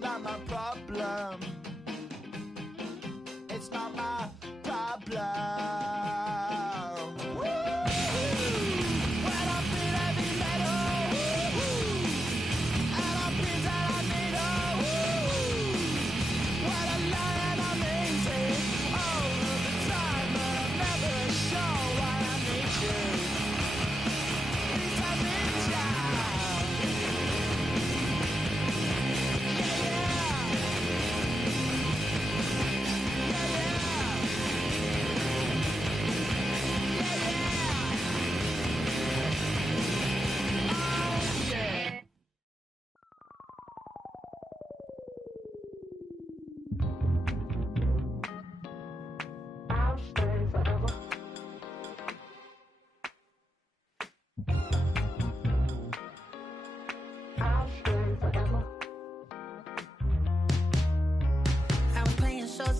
not my problem. It's not my problem.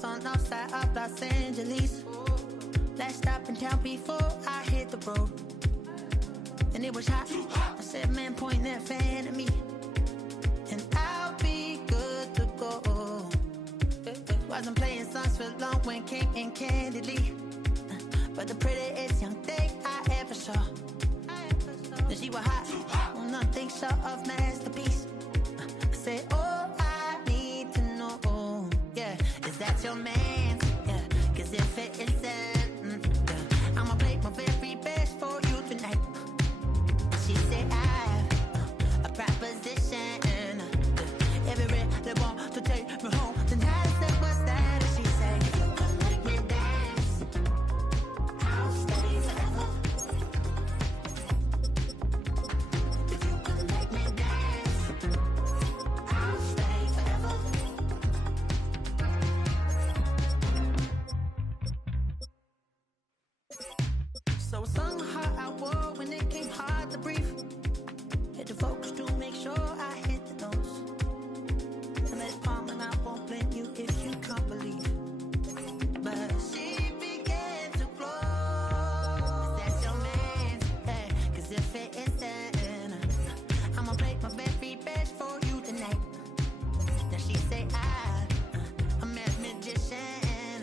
On outside of Los Angeles. Last stop in town before I hit the road. And it was hot. I said, man, point that fan at me, and I'll be good to go. Wasn't playing songs for long when came in candidly, but the prettiest young thing I ever saw. And she was hot, on nothing short of masterpiece. I said, oh, I need to know, yeah, is that your man? Yeah, cause if it isn't, yeah, I'ma play my very best for you tonight. She said I have a proposition, every really want to take me home tonight. I said, what's that? And she said, if you come make me dance, I'll stay forever. If you come make me dance, I'll stay forever. So I sung how I wore when it came hard to breathe. Hit the focus to make sure I hit the notes. And let's palm and I won't blame you if you can't believe. But she began to flow. That's your man, hey, cause if it isn't, I'ma make my very best for you tonight. Now she say I'm a magician,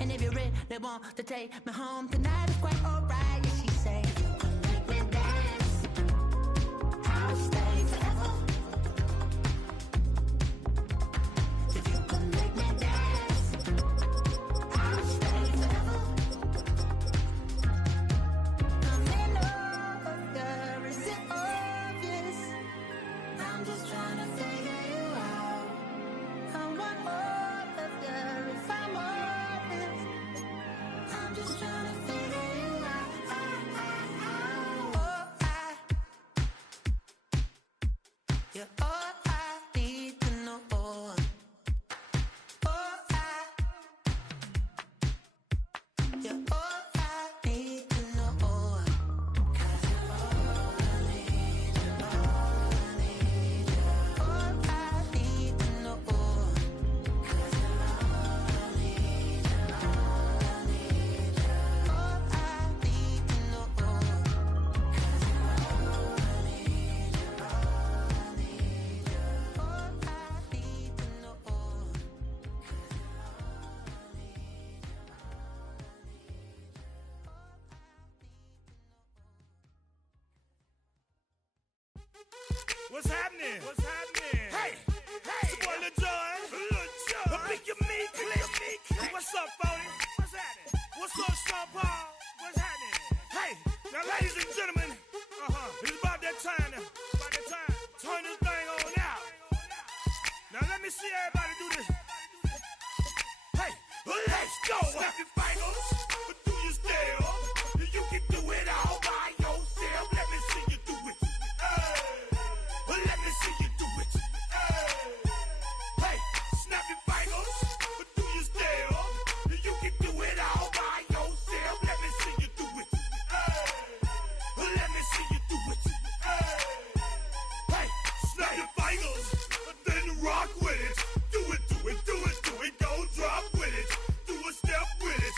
and if you really want to take me home tonight, it's quite alright. Yeah, she say, if you come make me dance, I'll stay forever. If you come make me dance, I'll stay forever. I'm in love, girl, is it obvious? I'm just trying to figure you out. I want all of you if I'm honest. I'm just trying to figure you out. Oh, you're all I need to know. Oh, you're all I need to know. 'Cause you're all I need, you're all I need, you're all I need to know. 'Cause you're all I need, you're all I need, you're all I need to know. 'Cause you're all I need, you're all I need, you're all I need to know. 'Cause you're all I need, What's happening? What's happening? Hey, hey, it's your boy Lil Jon. I pick your meat click. What's up, Phony? What's happening? What's up, Sean Paul? What's happening? Hey, now, ladies and gentlemen, it's about that time. Turn this thing on out. Now, let me see everybody do this. Hey, let's go. Snap your fingers, do your style. You can do it all by yourself. Let me see you do it. Let me see you do it. Hey, snap your fingers, do your style. You can do it all by yourself. Let me see you do it. Let me see you do it. Hey, snap your fingers, then rock with it. Do it, do it, do it, do it. Don't drop with it. Do a step with it.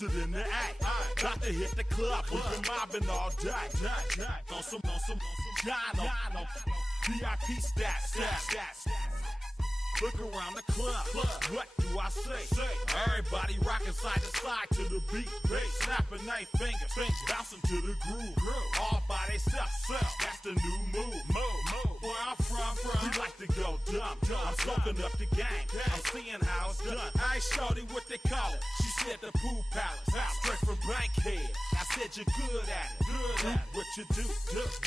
posted in the act. Got to hit the club. We've been mobbing all day. On some Jono. VIP stats. Look around the club. What do I say? Everybody rocking side to side to the beat. Snapping night fingers, bouncing to the groove. All by themselves. That's the new move. Where I'm from, we like to go dumb. I'm soaking up the game. I'm seeing how it's done. I ain't shorty what they call it. She said the pool palace. Straight from Bankhead. I said you're good at it. Do what you do.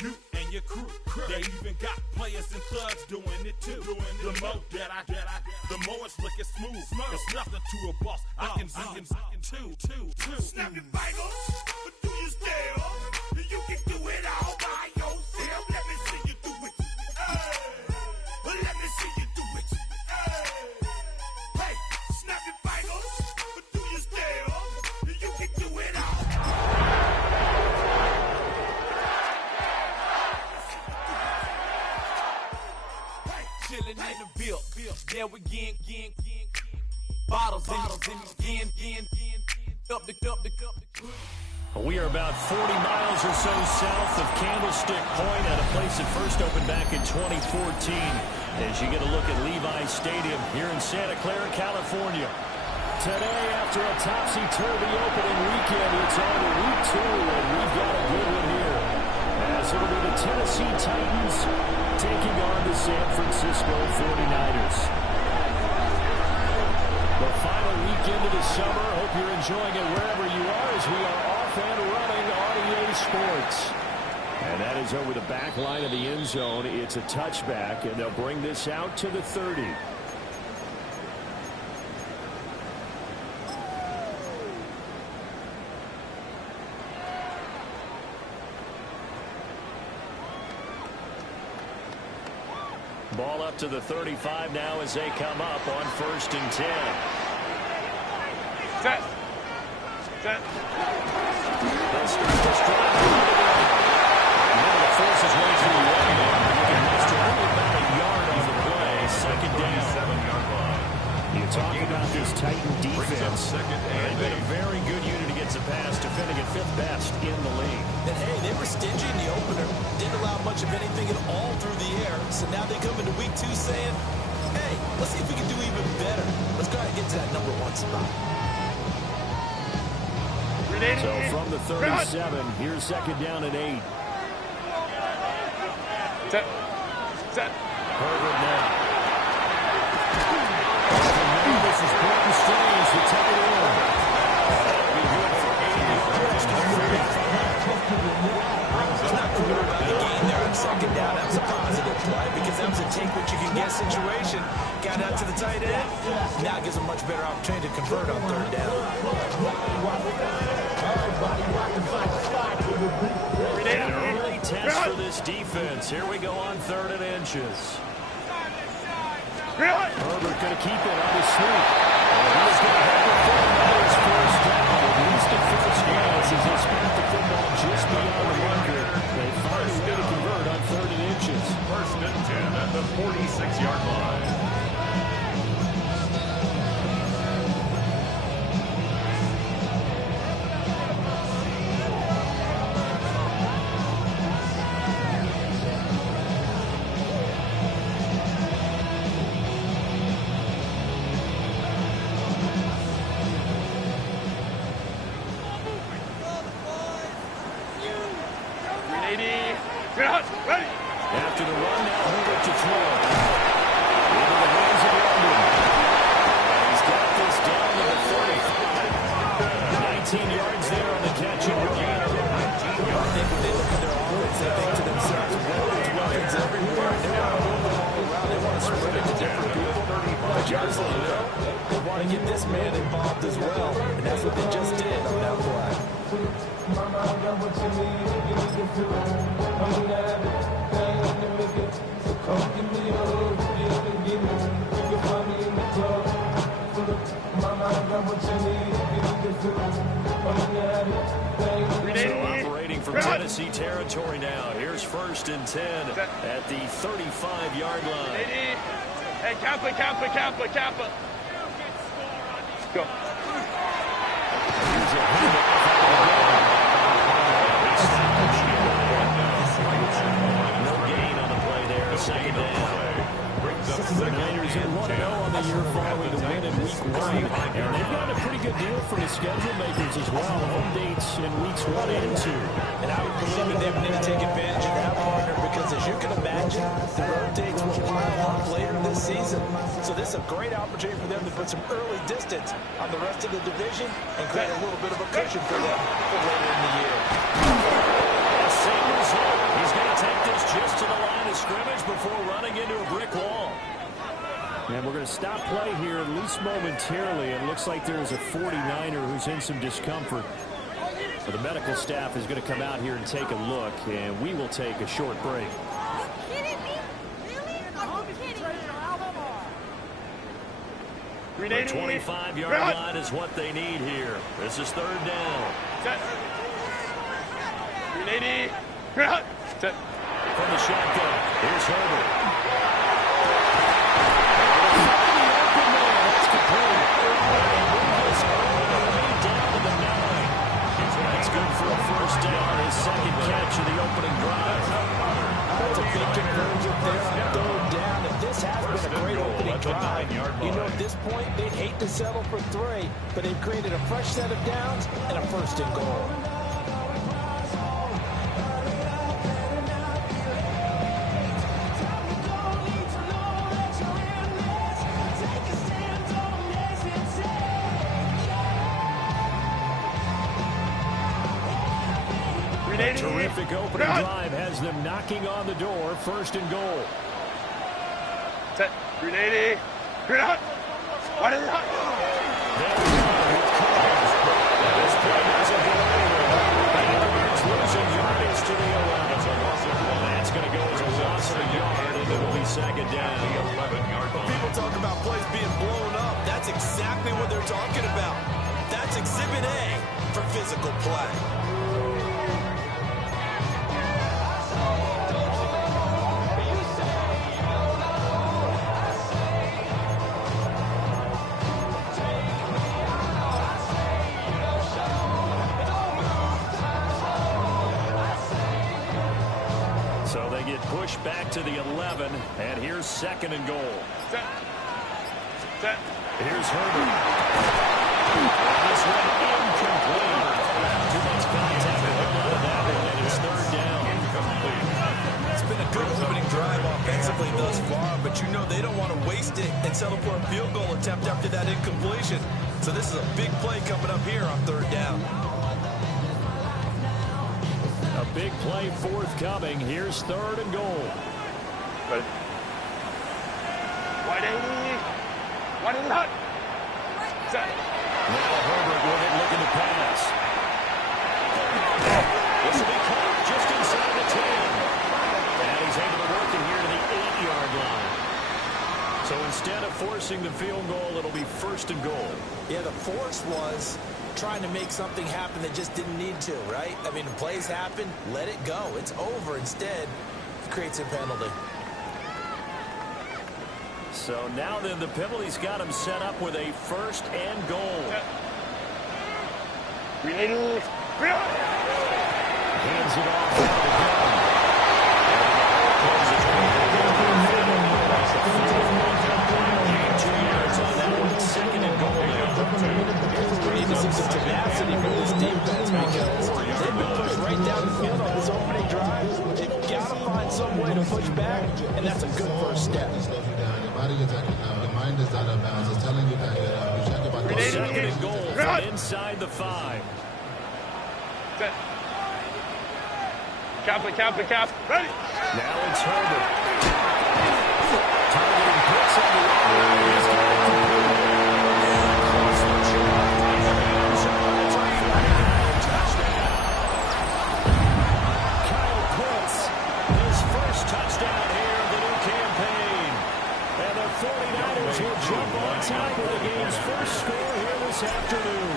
You and your crew. They even got players and thugs doing it too. The more that the more it's looking smooth. It's nothing to a boss. I can two. Snap your fingers, but do you still? You can do it all by yourself. Let me see you do it. Let me see you do it. Hey, snap your fingers, but do you still? You can do it all. Chillin' in the bill. There we again. Bottles in again. Up the. We are about 40 miles or so south of Candlestick Point at a place that first opened back in 2014. As you get a look at Levi Stadium here in Santa Clara, California. Today, after a topsy-turvy opening weekend, it's on to week 2, and we've got a good one here. As it'll be the Tennessee Titans taking on the San Francisco 49ers. The final weekend of the summer. Hope you're enjoying it wherever you are as we are off and running on EA Sports. And that is over the back line of the end zone. It's a touchback, and they'll bring this out to the 30. Ball up to the 35 now as they come up on 1st and 10. Set. They'll start this drive. Able to force his way through the way. He can muster only about a yard on the play. Second down. 7-yard line. You talk about this Titan defense. They've been a very good unit against the pass, defending at 5th best in the league. And hey, they were stingy in the opener. Didn't allow much of anything at all through the air. So now they come into week 2 saying, hey, let's see if we can do even better. Let's go ahead and get to that number 1 spot. So from the 37, here's 2nd down and 8. Set. Herbert now. This is Portland Strange, the tight end. That'll be good for 80. Not clear about the gain there on 2nd down. That was a positive play because that was a take what you can get situation. Got out to the tight end. Now gives a much better opportunity to convert on 3rd down. An early test for this defense. Here we go on 3rd and inches. Herbert going to keep it on his sweep. He's going to have it for his first down. At least at first glance, as they spot the football just beyond the marker. They find a way to convert on 3rd and inches. 1st and 10 at the 46-yard line. After the run, now Herbert to throw. Into the hands of London. He's got this down to the 30. 19 yards there on the catch and run. I think when they look at their offense, they think to themselves, well, there's weapons everywhere. They want to move the ball around. They want to spread it to different people. But just so you know, they want to get this man involved as well. And that's what they just did on that play. So operating from Tennessee territory now. Here's 1st and 10 at the 35-yard line. Hey, Kappa. Go. Here's a deal for the schedule makers as well. Home dates in weeks 1 and 2. And I would believe that they would need to take advantage of that, partner, because as you can imagine, the road dates will pile up later this season. So this is a great opportunity for them to put some early distance on the rest of the division and create a little bit of a cushion for them for later in the year. Same result. He's going to take this just to the line of scrimmage before running into a brick wall. And we're going to stop play here, at least momentarily. It looks like there is a 49er who's in some discomfort. So the medical staff is going to come out here and take a look, and we will take a short break. Are you kidding me? Really? Are you kidding me? The 25-yard line is what they need here. This is third down. From the shotgun, here's Herbert. That's complete. Down to the 9. That's good for a first down. His second catch of the opening drive. That's a big conversion there on third down. If this has been a great opening drive, you know at this point they'd hate to settle for 3, but they've created a fresh set of downs and a first and goal. A terrific opening drive has them knocking on the door. First and goal. Set. 380. Grenade. What is it? This play doesn't go anywhere. It's losing yardage to the 11. That's going to go as a loss of a yard, and it'll be second down. When people talk about plays being blown up, that's exactly what they're talking about. That's Exhibit A for physical play. So they get pushed back to the 11, and here's second and goal. Set. Here's Herbert. This one incomplete. Too much contact to hold on to that one, and it's third down. It's been a good opening drive offensively thus far, but you know they don't want to waste it and settle for a field goal attempt after that incompletion. So this is a big play coming up here on third down. A big play forthcoming. Here's third and goal. Ready. 180. 180. Set. Now Herbert with it, looking to pass. This will be caught just inside the 10. And he's able to work it here to the 8-yard line. So instead of forcing the field goal, it'll be first and goal. Yeah, the force was trying to make something happen that just didn't need to, right? I mean, plays happen, let it go. It's over. Instead, it creates a penalty. So now then, the penalty's got him set up with a first and goal. 380. Hands it off out again. Gain 2 yards on that one. Second and goal now. We need to see some tenacity from this defense because they've been pushed right down the field on this opening drive. They've got to find some way to push back, and that's a good first step. The mind is out of bounds. It's telling you that you check about the Second and goal from inside the 5. Set. Cap. Ready. Now it's Herbert. Targeting Pitts on the line. He's got it completed. Touchdown. Kyle Pitts, his first touchdown here in the new campaign. And the 49ers will jump on top of the game's first score here this afternoon.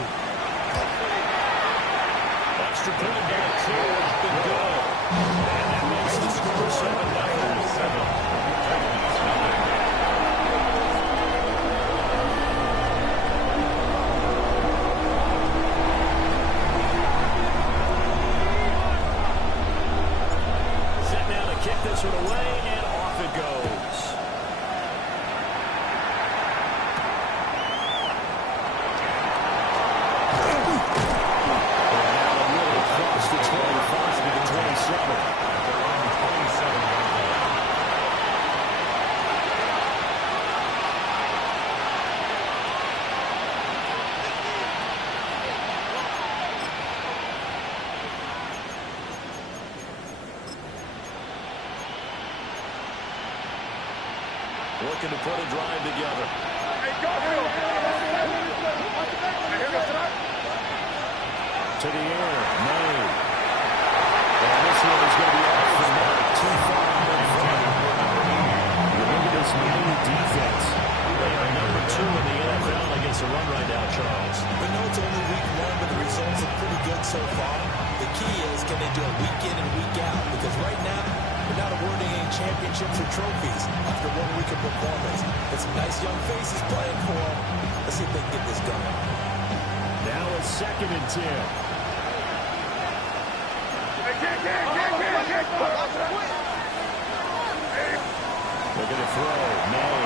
Extra point back here has been good. And that makes the score 7-0. Set now to kick this one away, and off it goes. looking to put a drive together. To the air, May. And this one is going to be off the mark, too far out in front. Look at this May defense. They are number 2 in the NFL against the run right now, Charles. We know it's only week 1, but the results are pretty good so far. The key is, can they do it week in and week out? Because right now, we're not awarding any championships or trophies after 1 week of performance. It's some nice young faces playing for them. Let's see if they can get this going. Now it's 2nd and 10. Looking to throw. May.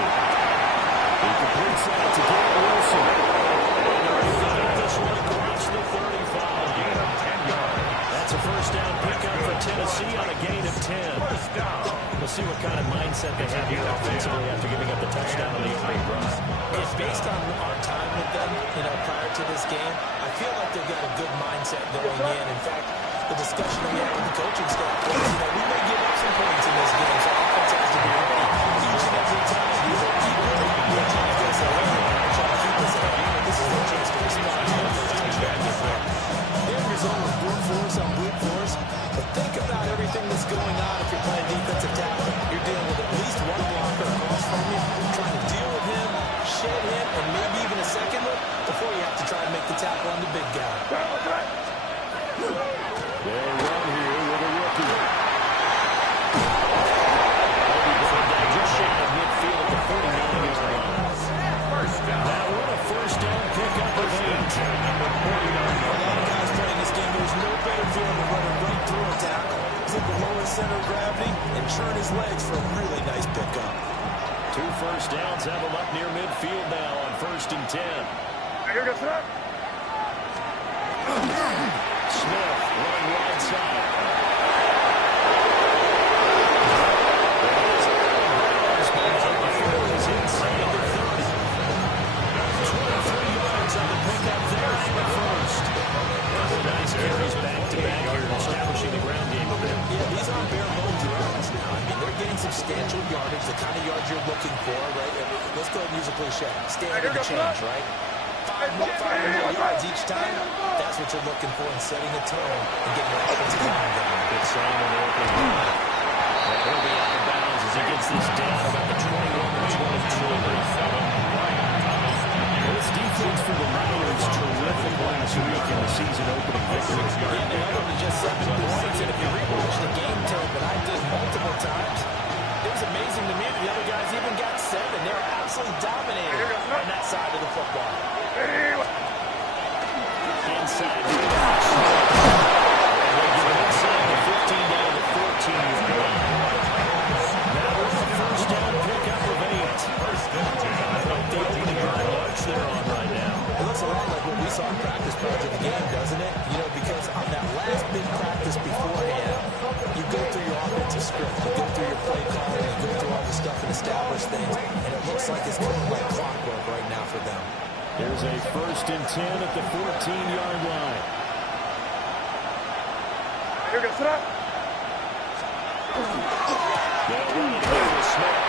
He completes that to Garrett Wilson. And they're got this one across the 35. Gain of 10 yards. That's a first down pickup for Tennessee on a gain of 10. First down. We'll see what kind of mindset they have here offensively after giving up the touchdown on the opening drive. Yeah, based on our time with them, prior to this game, I feel like they've got a good mindset going in. In fact, the discussion we had with the coaching staff was, we may give up some points in this game, so offense has to be ready each and every time. You don't keep winning, you're trying to get us ahead, you're trying to keep us ahead. This is their chance to respond to the first touchdown get there. The end result was brute force on brute force, but think about everything that's going on if you're playing defensive tackle. You're dealing with at least one blocker across from you, trying to deal with him, shed him, and maybe even a second one before you have to try and make the tackle on the big guy. They run here with a rookie. Just shy of midfield at the 49-yard line. First down. Now what a first down pickup of 8. A lot of guys playing this game, there's no better feeling than running right through a tackle, hit the lowest center of gravity, and churn his legs for a really nice pickup. 2 first downs have him up near midfield now on 1st and 10. Smith running right side. He's inside the 30. 23 yards on the pickup there and the first. Nice carries back-to-back here, establishing the ground game a bit. Yeah, these aren't bare bones routes now. I mean, they're getting substantial yardage, the kind of yards you're looking for, right? Let's go ahead and use a cliche. Stand in the change, right? 5 more yards each time. That's what you're looking for in setting the tone and getting your offensive line going. Good sign on the opening drive. He'll be out of bounds as he gets this down about the 21-22. This defense for the Niners terrific last week in the season opening victory. Yeah, they held them to just 7 points, and if you rewatch the game tape that I did multiple times, it was amazing to me that the other guys even got 7. They were absolutely dominated on that side of the football. Inside the box. They give it inside the 15 down to the 14. Now a first down pickup of 8. I like the opening drive march they're on right now. It looks a lot like what we saw in practice prior to the game, doesn't it? Because on that last big practice beforehand, you go through your offensive script, you go through your play calling, you go through all the stuff and establish things, and it looks like it's going like clockwork right now for them. Here's a 1st and 10 at the 14-yard line. Here goes it up. They'll run it here with Smith.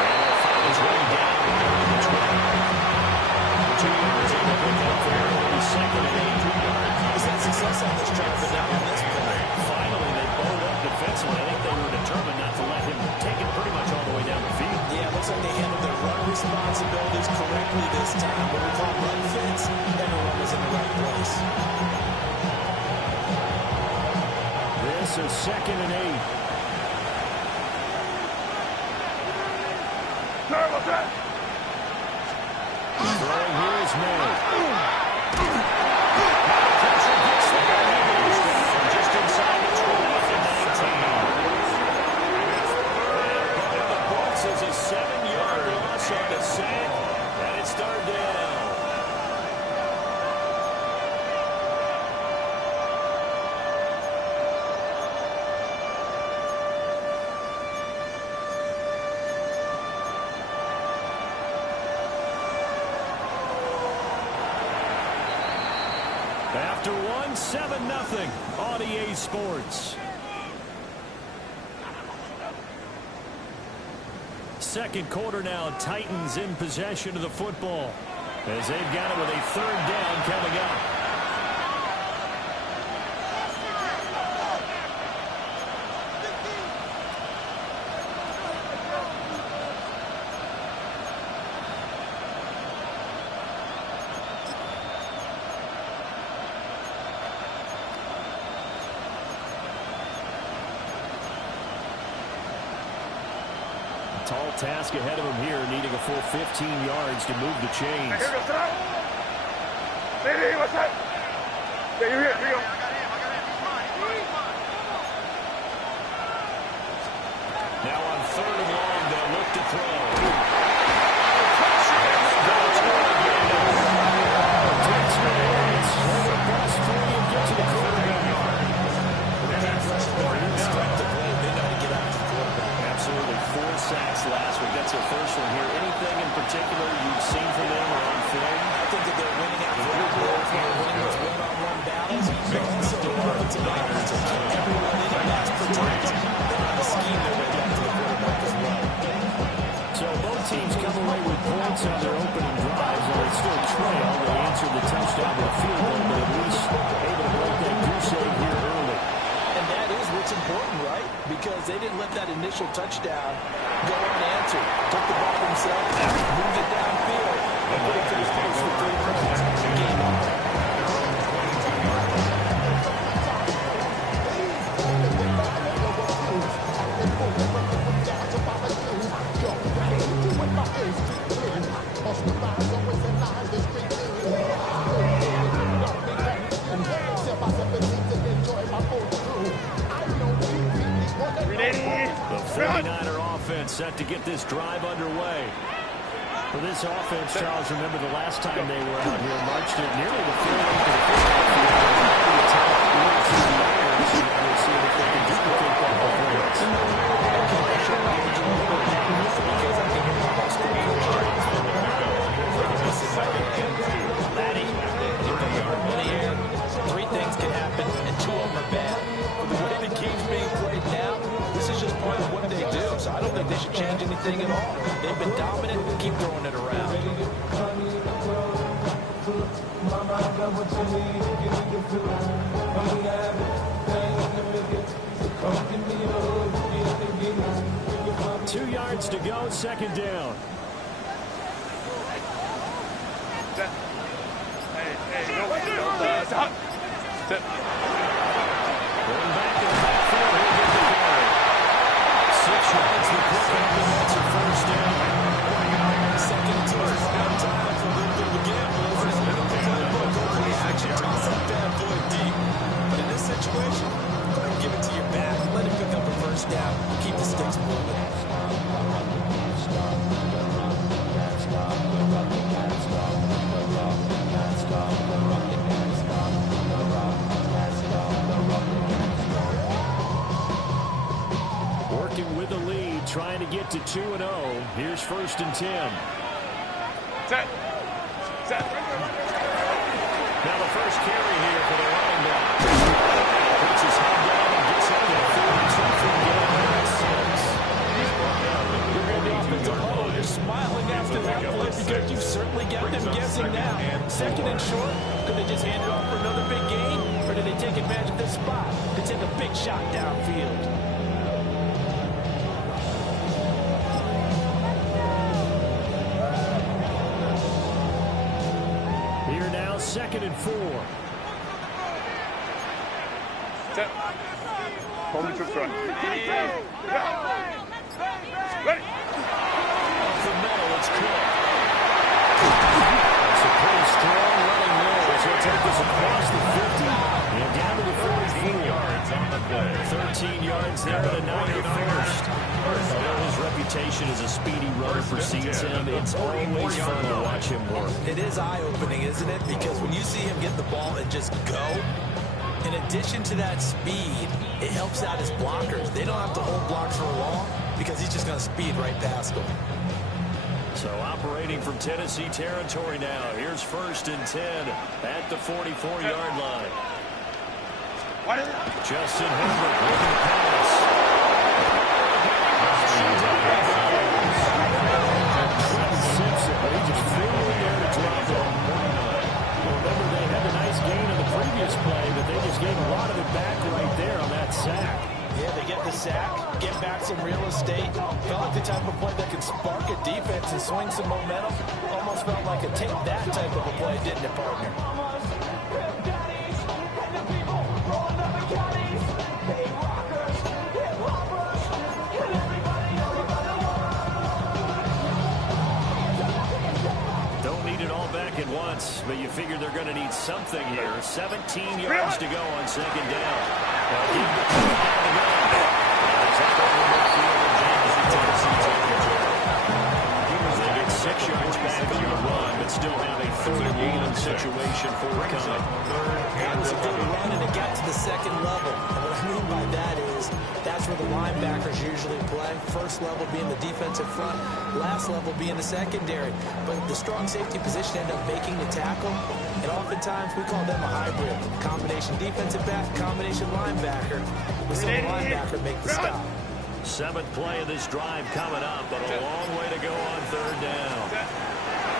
And he'll find his way down to the 20. 2 yards in the pickup there on the 2nd and 8. He's had success on this drive, but now on this play. Finally, they bowled up defensively. I think they were determined not to let him take it pretty much all the way down the field. Yeah, it looks like they handled their run responsibilities correctly this time. What we call run fits, everyone was in the right place. This is 2nd and 8. Throwing here is May. Pressure gets there. Just inside the 20 and 19. And the box is a 7-yard loss on the sack, and it's third down. After 7-0 on EA Sports. second quarter now. Titans in possession of the football as they've got it with a third down coming up. Tall task ahead of him here, needing a full 15 yards to move the chains. Now on third and long, they'll look to throw. Absolutely, 4 sacks last week. That's their first one here. Anything in particular you've seen from them or on film? I think that they're winning out for every they're winning with one-on-one battles. They're also offensive linemen to keep everyone in and pass protect. They have to scheme their way back to the quarterback as well. So both teams come away with points on their opening drives, and they still trail. They answered the touchdown with a field goal, but at least able to break that goose egg here early. And that is what's important, right? Because they didn't let that initial touchdown go unanswered. Took the ball themselves, moved it downfield, and put it to the face for 3 points. Game over. The 49er offense set to get this drive underway. For this offense, Charles, remember the last time they were out here, marched it nearly the full length of the football field. The attack went to the Niners, and now we'll see if they can duplicate that performance. Laddie, here, 3 things can happen, and 2 of them are bad. But the way the game's being played now, this is just part of what they do. So I don't think they should change anything at all. They've been dominant. Keep throwing it around. Two yards to go, second down. Going back to the backfield, he'll get the ball. 6 yards, the pickup, and that's a first down. Second and 2. Now time for a little bit of a gamble. Hopefully action toss that bad boy deep. But in this situation, go ahead and give it to your back. Let him pick up a first down. Keep the sticks moving. Working with the lead, trying to get to 2-0. Here's 1st and 10. Set. Now the first carry here for the running back. Puts his head down and gets up to 42 for the game. You're smiling after that play because you certainly got them guessing now. 2nd and short. Could they just hand it off for another big gain? Or did they take advantage of this spot to take a big shot downfield? Here now, 2nd and 4. Set. Hold the troops right. Ready. Off the middle, it's Cook. It's a pretty strong running middle, so he'll take this across the 50 and down to the 44 yards on the play. 13 yards there at a 91st. Although his reputation as a speedy runner precedes him, it's always fun to watch him work. It is eye-opening, isn't it? Because when you see him get the ball and just go, in addition to that speed, it helps out his blockers. They don't have to hold blocks for long because he's just going to speed right past them. So operating from Tennessee territory now. Here's 1st and 10 at the 44-yard line. Justin Herbert with the pass. a lot of it back right there on that sack. Yeah, they get the sack, get back some real estate. Felt like the type of play that can spark a defense and swing some momentum. Almost felt like a take that type of a play, didn't it, partner? Don't need it all back at once, but you figure they're going to need something here. 17 yards to go on second down. They get 6 yards back on the run, but still have a third and long situation forthcoming. That was a good run, and it got to the second level. And what I mean by that is that's where the linebackers usually play. First level being the defensive front, last level being the secondary. But the strong safety position ended up making the tackle, and oftentimes we call them a hybrid. Combination defensive back, combination linebacker. We saw the linebacker make the stop. 7th play of this drive coming up, but a long way to go on third down.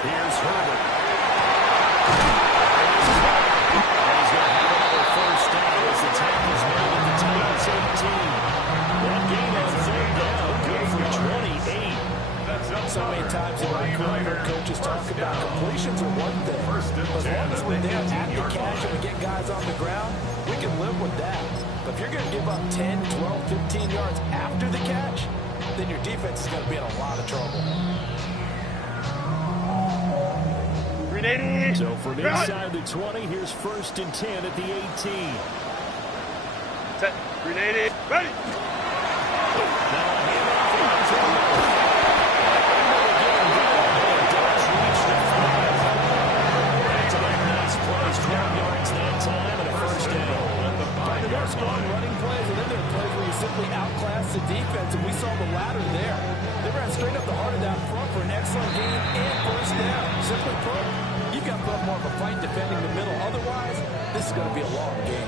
Here's Herbert. He's going to have another first down as the tackle's made at the Titans 18. That gain on third down, good for 28. So many times in my career, coaches talk about completions are one thing. As long as we're there at the catch and we get guys on the ground, we can live with that. But if you're going to give up 10, 12, 15 yards after the catch, then your defense is going to be in a lot of trouble. So from inside the 20, here's 1st and 10 at the 18. Set. Grenade. Ready. Strong running plays, and then there are plays where you simply outclass the defense, and we saw the latter there. They ran straight up the heart of that front for an excellent gain and first down. Simply put, you've got to put up more of a fight defending the middle. Otherwise, this is going to be a long game.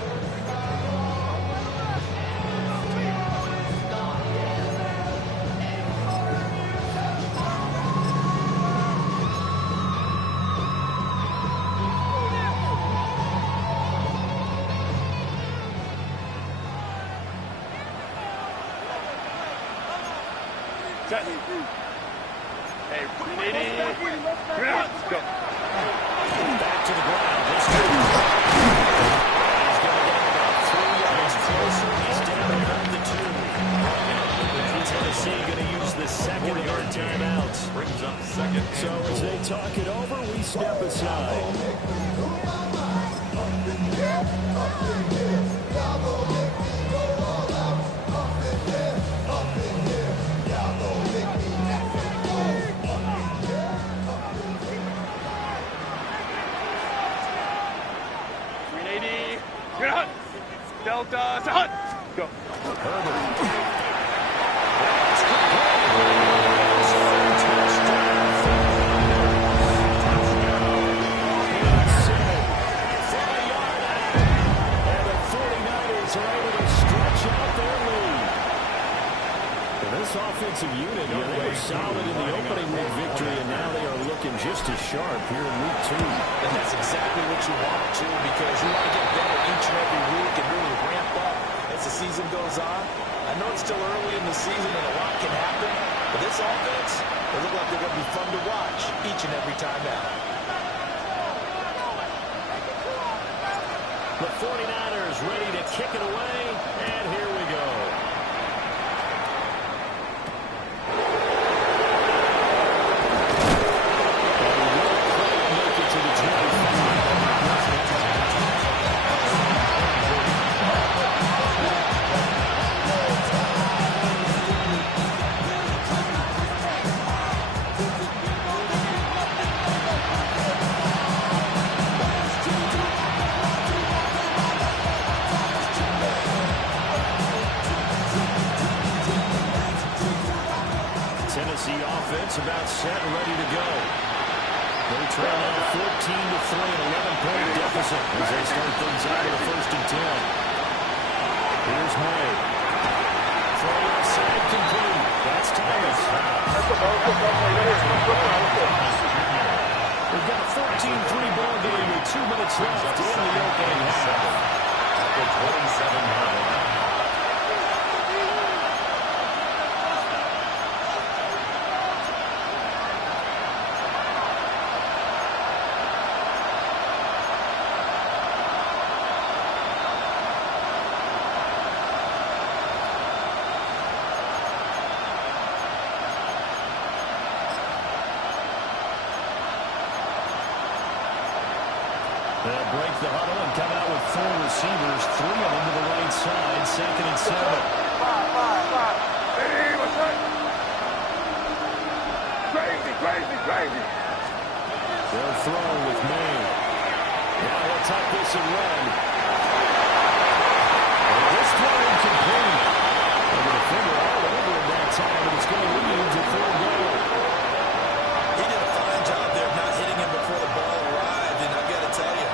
Hey, Brady. Let's go. Back to the ground. This time. He's going to get about 3 yards closer. He's down around the 2. Tennessee going to use the second-yard timeout. Brings up second. So as they talk it over, we step aside. Delta, Hunt. Go. This offensive unit, they were solid in the opening week victory, and now they are looking just as sharp here in week 2. And that's exactly what you want, too, because you want to get better each and every week and really ramp up as the season goes on. I know it's still early in the season and a lot can happen, but this offense, they look like they're going to be fun to watch each and every time out. The 49ers ready to kick it away, and here we go. Tennessee offense about set and ready to go. They trail now 14-3, an 11-point deficit as they start things out of the 1st and 10. Here's May. Throw left side complete. That's Thomas. We've got a 14-3 ball game with 2 minutes left in the opening half. the 27-yard line. They'll break the huddle and come out with 4 receivers, 3 of them to the right side, 2nd and 7. Hey, what's up? Crazy. They'll throw with May. Now he'll tuck this and run. And this throw incomplete. And the defender all over him that time, and it's going to lead to 3rd goal. He did a fine job there of not hitting him before the ball arrived, and I've got to tell you,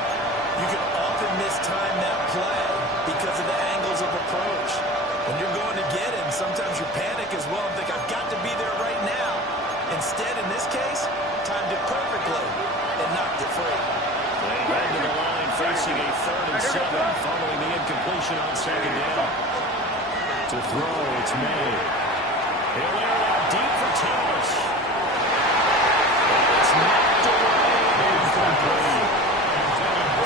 you can often mistime that play because of the angles of approach. When you're going to get him, sometimes you panic as well and think, I've got to be there right now. Instead, in this case, timed it perfectly and knocked it free. They head to the line facing a 3rd and 7 following the incompletion on 2nd down. To throw, it's May. He'll air it out deep for Thomas. It's knocked away. Incomplete.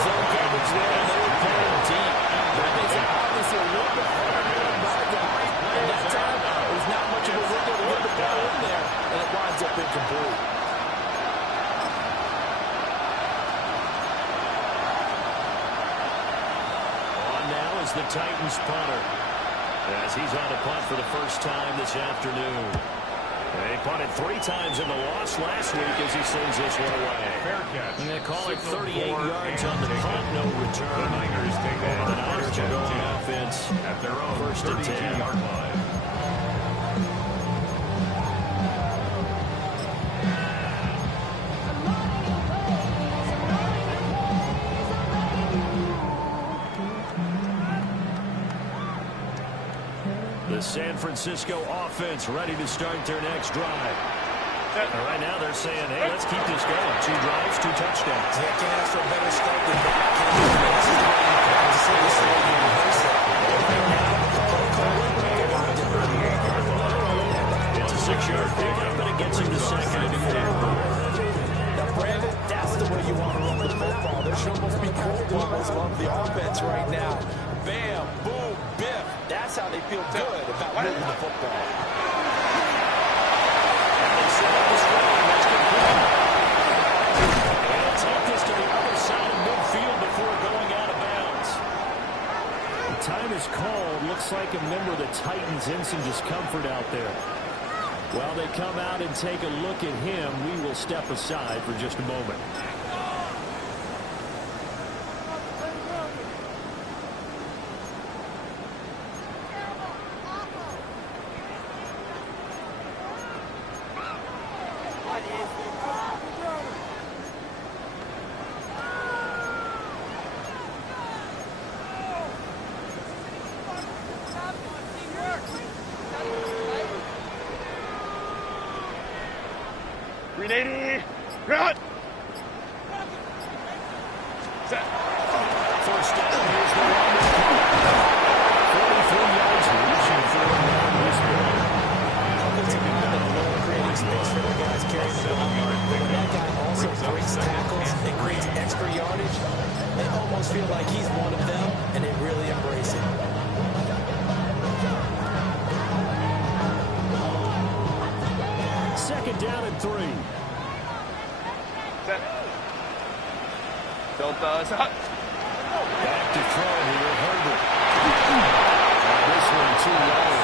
Zone coverage there, and they were playing deep. That makes it obviously a little bit harder to run by guy. And that time, there's not much of a window to get the ball in there, and it winds up incomplete. On now is the Titans punter, as he's on a punt for the first time this afternoon. They punted 3 times in the loss last week as he sends this one away. Fair catch. And they call it 38 4 yards on the punt, no return. The Niners take The over Niners first are and going 10 offense at their own first and 10. 32-yard line. The San Francisco offense ready to start their next drive. Right now they're saying, hey, let's keep this going. 2 drives, 2 touchdowns. Yeah, can't ask for a better start than that. This is the way you practice it. This is the way you rehearse it. Right now, the play call locked in early. It's a 6-yard pickup, and it gets him to 2nd and 4. Now, Brandon, that's the way you want to run the football. There should almost be cold bubbles of the offense right now. Bam, boom, biff. That's how they feel good about moving the football. They'll take this to the other side of midfield before going out of bounds. The time is called. Looks like a member of the Titans in some discomfort out there. While they come out and take a look at him, we will step aside for just a moment. Cut! Set. First down, here's the one. 43 yards reaching for this ball. Offensive linemen love creating space for their guys carrying the ball. When that guy also breaks tackles and creates extra yardage, they almost feel like he's one of them, and they really embrace it. Second down and 3. Set. Delta. Set. Back to throw here, Herbert. This one too low.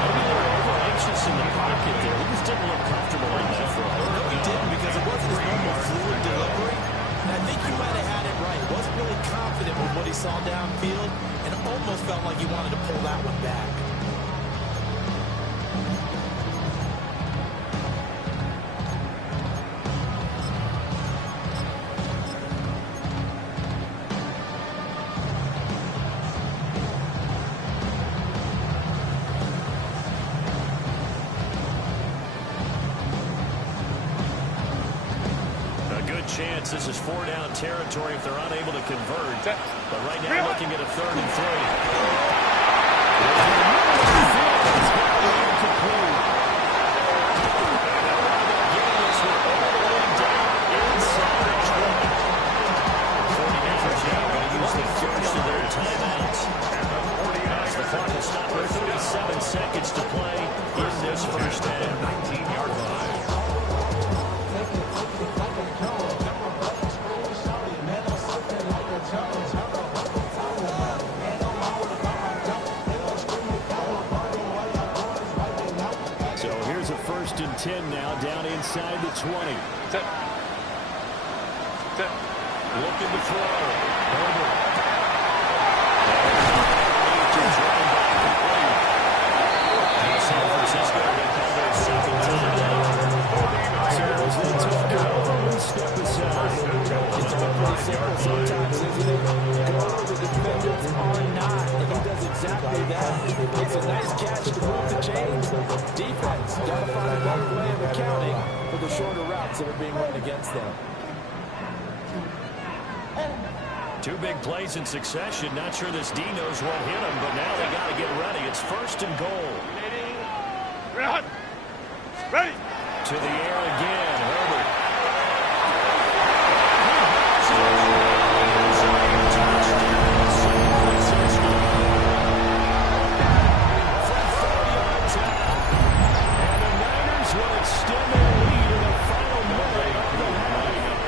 Maybe they were over anxious in the pocket there. He just didn't look comfortable on that throw. No, he didn't, because it wasn't his normal fluid delivery. And I think you might have had it right. Wasn't really confident with what he saw downfield, and almost felt like he wanted to pull that one back. chance. This is 4-down territory if they're unable to convert. But right now looking at a 3rd and 37 seconds to play in this first half. 19-yard line. So here's a 1st and 10 now, down inside the 20. Looking to throw. Herbert. San Francisco recover a second time. So as they talk it over and step aside. It's all pretty simple sometimes, isn't it? Go where the defenders are not, and he does exactly that. It's a nice catch to move the chains. Defense got to find a better way of accounting for the shorter routes that are being run against them. 2 big plays in succession. Not sure this D knows what hit him, but now they got to get ready. It's 1st and goal. Ready. To the air again. Herbert. And the Niners will extend their lead in the final minute of the half.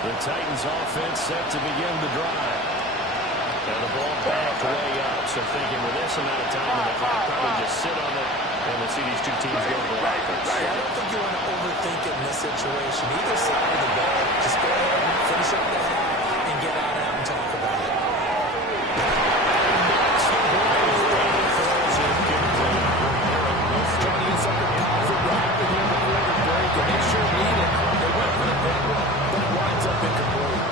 The Titans offense set to begin the drive. And the ball backed way up. So thinking with this amount of time in the clock, probably just sit on it and we'll see these 2 teams go for offense. I don't think you want to overthink it in this situation. Either side of the ball, just go ahead and finish up the half and get out and talk about it. Trying to get something positive to happen here before the break, and they sure need it. They went for the big one, but it winds up incomplete.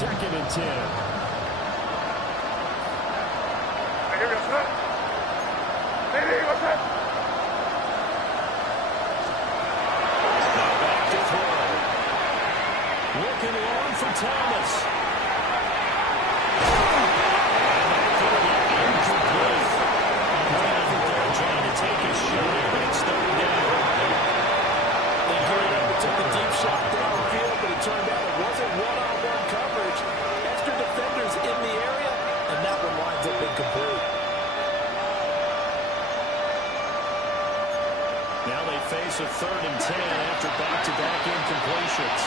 Second and 10. Back to throw. Looking long for Thomas. Incomplete. They're trying to take a shot, but it's 3rd down. They hurried up and took a deep shot downfield, but it turned out it wasn't one-on-one coverage. Extra defenders in the area, and that one winds up incomplete. Now they face a 3rd and 10 after back-to-back incompletions.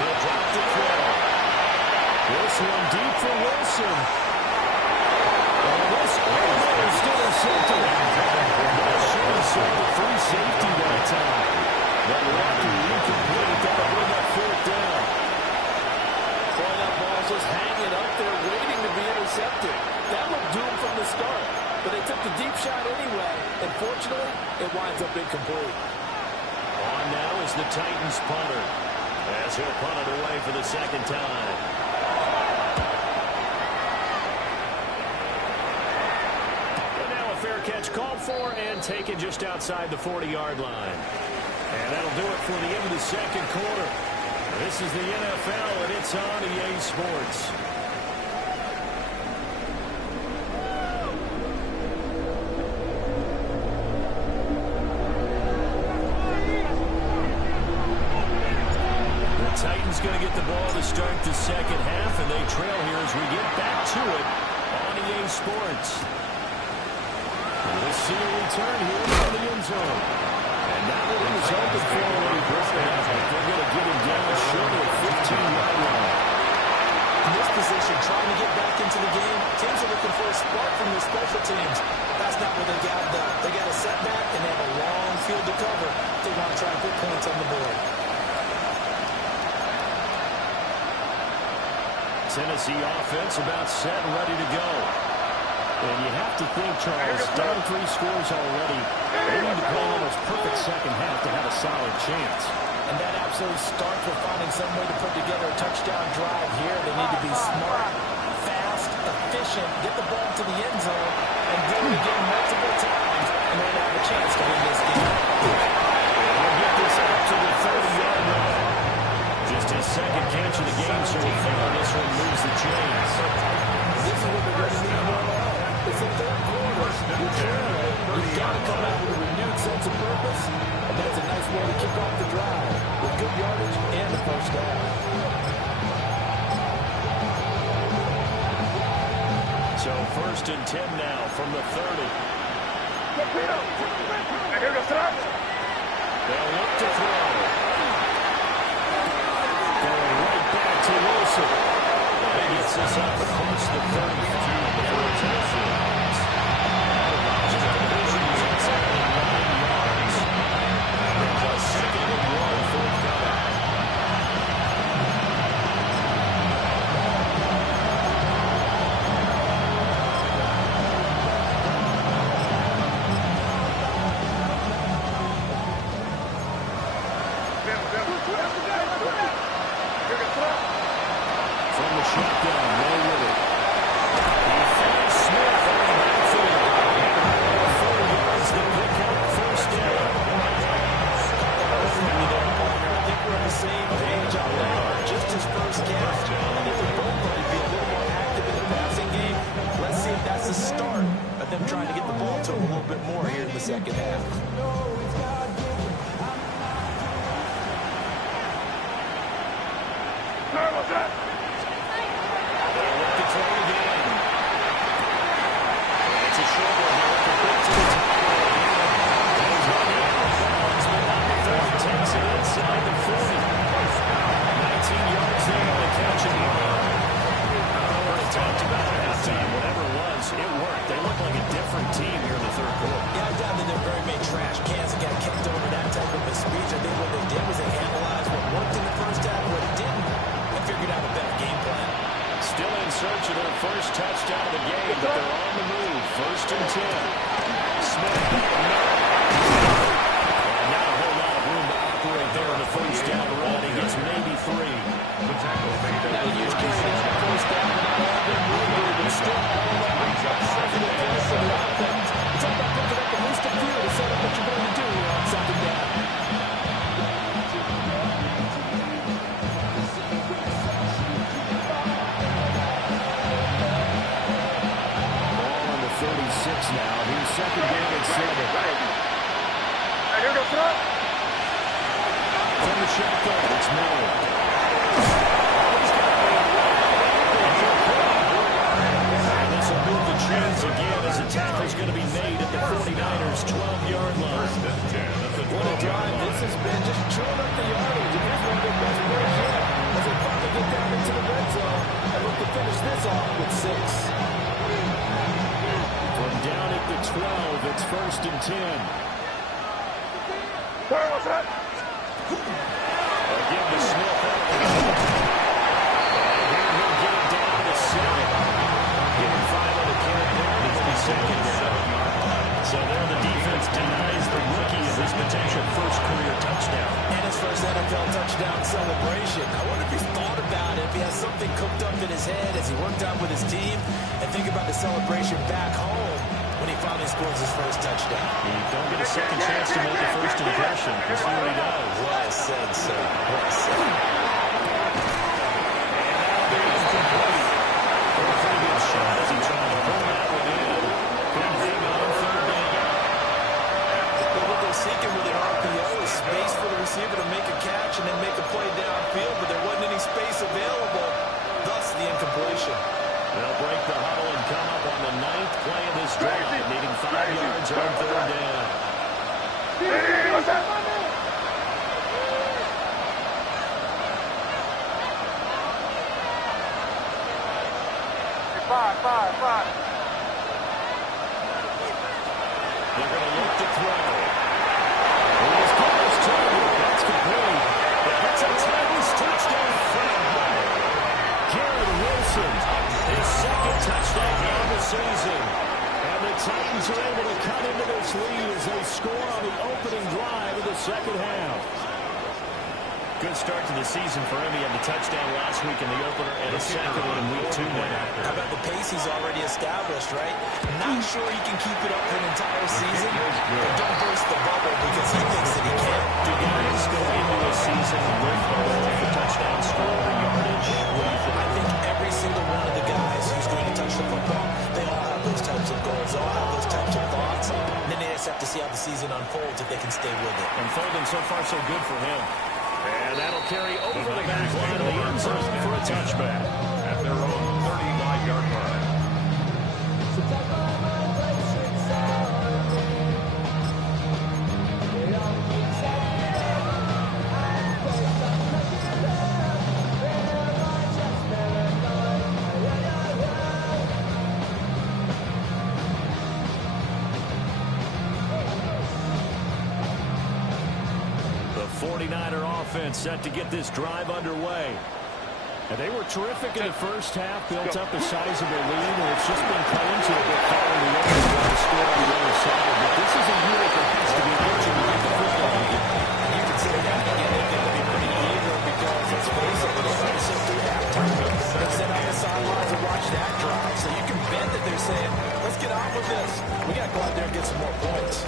He'll drop the throw. This one deep for Wilson. And this is still a safety. That should have served a free safety that time. That lucky incomplete. That'll bring up 4th down. Boy, that ball's just hanging up there, waiting to be intercepted. That looked doomed from the start, but they took the deep shot anyway, and fortunately, it winds up incomplete. On now is the Titans punter, as he'll punt it away for the 2nd time. And now a fair catch called for and taken just outside the 40-yard line. And that'll do it for the end of the 2nd quarter. This is the NFL, and it's on EA Sports. Tennessee going to get the ball to start the second half, and they trail here as we get back to it on EA Sports. We'll see a return here from the end zone. And that one he was hoping for when he broke it out. They're going to get him down short of the 15-yard line. In this position, trying to get back into the game, teams are looking for a spark from their special teams. That's not what they got, though. They got a setback, and they have a long field to cover. They want to try to put points on the board. Tennessee offense about set and ready to go. And you have to think, Charles, down 3 scores already. They need to play an almost perfect second half to have a solid chance. And that absolutely starts with finding some way to put together a touchdown drive here. They need to be smart, fast, efficient, get the ball to the end zone, and do it again multiple times in order to have a chance to win this game. They'll get this out to the 30-yard line. Just his second catch of the game so far. This one moves the chains. This is what they're going to need more of. It's the third quarter. You've got to come out with a renewed sense of purpose, and that's a nice way to kick off the drive with good yardage and the first down. So 1st and 10 now from the 30. They'll look to throw. Going right back to Wilson. And he gets this up across the 35 before it's out. Just a division is inside 9 yards. There's a 2nd and 1 forthcoming. From the shotgun, Ray with it. He finds Smith on the backfield. 4 yards, the pick up, first down. I think we're on the same page on that. Just his first catch. I think they're both going to be a little more active in the passing game. Let's see if that's the start of them trying to get the ball to him a little bit more here in the second half. First touchdown of the game, but they're on the move. 1st and 10. Smith. And not a whole lot of room to operate there on the first down run. He gets maybe 3. Not a huge carry down the first down, but not all been moving, but still all around confident finish for the offense. It's all about picking up at least a few to set up what you're going to do here on second down. Now, here's 2nd down and 7. From the shotgun, it's Miller. And this will move the chains again as a tackle's going to be made at the 49ers' 12-yard line. What a drive this has been, just chewing up the yardage. And here's one of their best players yet as they finally get down into the red zone and look to finish this off with 6. From down at the 12, it's 1st and 10. Again to Smith. And he'll get it down to 7. Getting 5 on the count there. It's the 2nd down. So there the defense denies the rookie of his potential first career touchdown. And his first NFL touchdown celebration. I wonder if he's thought about it, if he has something cooked up in his head as he worked out with his team, and think about the celebration back home when he finally scores his first touchdown. You don't get a second chance to make a first impression. We'll see what he does. Well said, sir. Well said. And now they're incomplete. A pretty good shot as he tried to pull that one in. Couldn't hang on 3rd down. But what they're seeking with an RPO is space for the receiver to make a catch and then make a play downfield, but there wasn't any space available, thus the incompletion. They'll break the huddle and come up on the 9th play of this drive, needing 5 yards on 3rd down. Five. They're going to look to throw. Here's Carter's target. That's complete. That's a Titans touchdown from Garrett Wilson. His 2nd touchdown of the season. And the Titans are able to cut into this lead as they score on the opening drive of the 2nd half. Good start to the season for him. He had the touchdown last week in the opener and a 2nd one in week 2 now. How about the pace he's already established, right? Not sure he can keep it up for an entire season, but don't burst the bubble because he thinks that he can. Do guys go into a season with a goal for touchdown score or yardage? What do you think? I think every single one of the guys who's going to touch the football, they all have those types of goals. They all have those types of thoughts. And then they just have to see how the season unfolds if they can stay with it. Unfolding so far so good for him. And that'll carry over the back line of the end zone for a touchback. At their own 35-yard line. The 49er offense set to get this drive underway. And they were terrific in the first half, built up a sizable lead, and it's just been cut into a bit following the opening drive score on the other side. But this is a unit that has to be pitching to get the football. You can say that again. They're going to be pretty eager because, let's face it, they're trying to sit through halftime. They'll sit on the sidelines and watch that drive. So you can bet that they're saying, let's get on with this. We got to go out there and get some more points.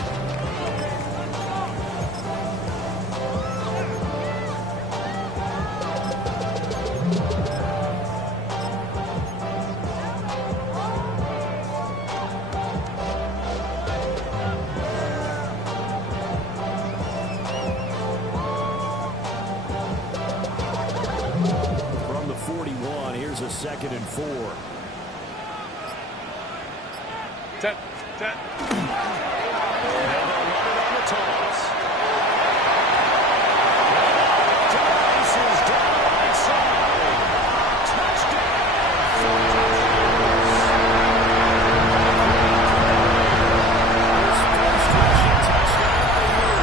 From the 41, here's a 2nd and 4. 10. Now they'll run it on the toss. Toss is down the right side. Touchdown. His first rushing touchdown of the year.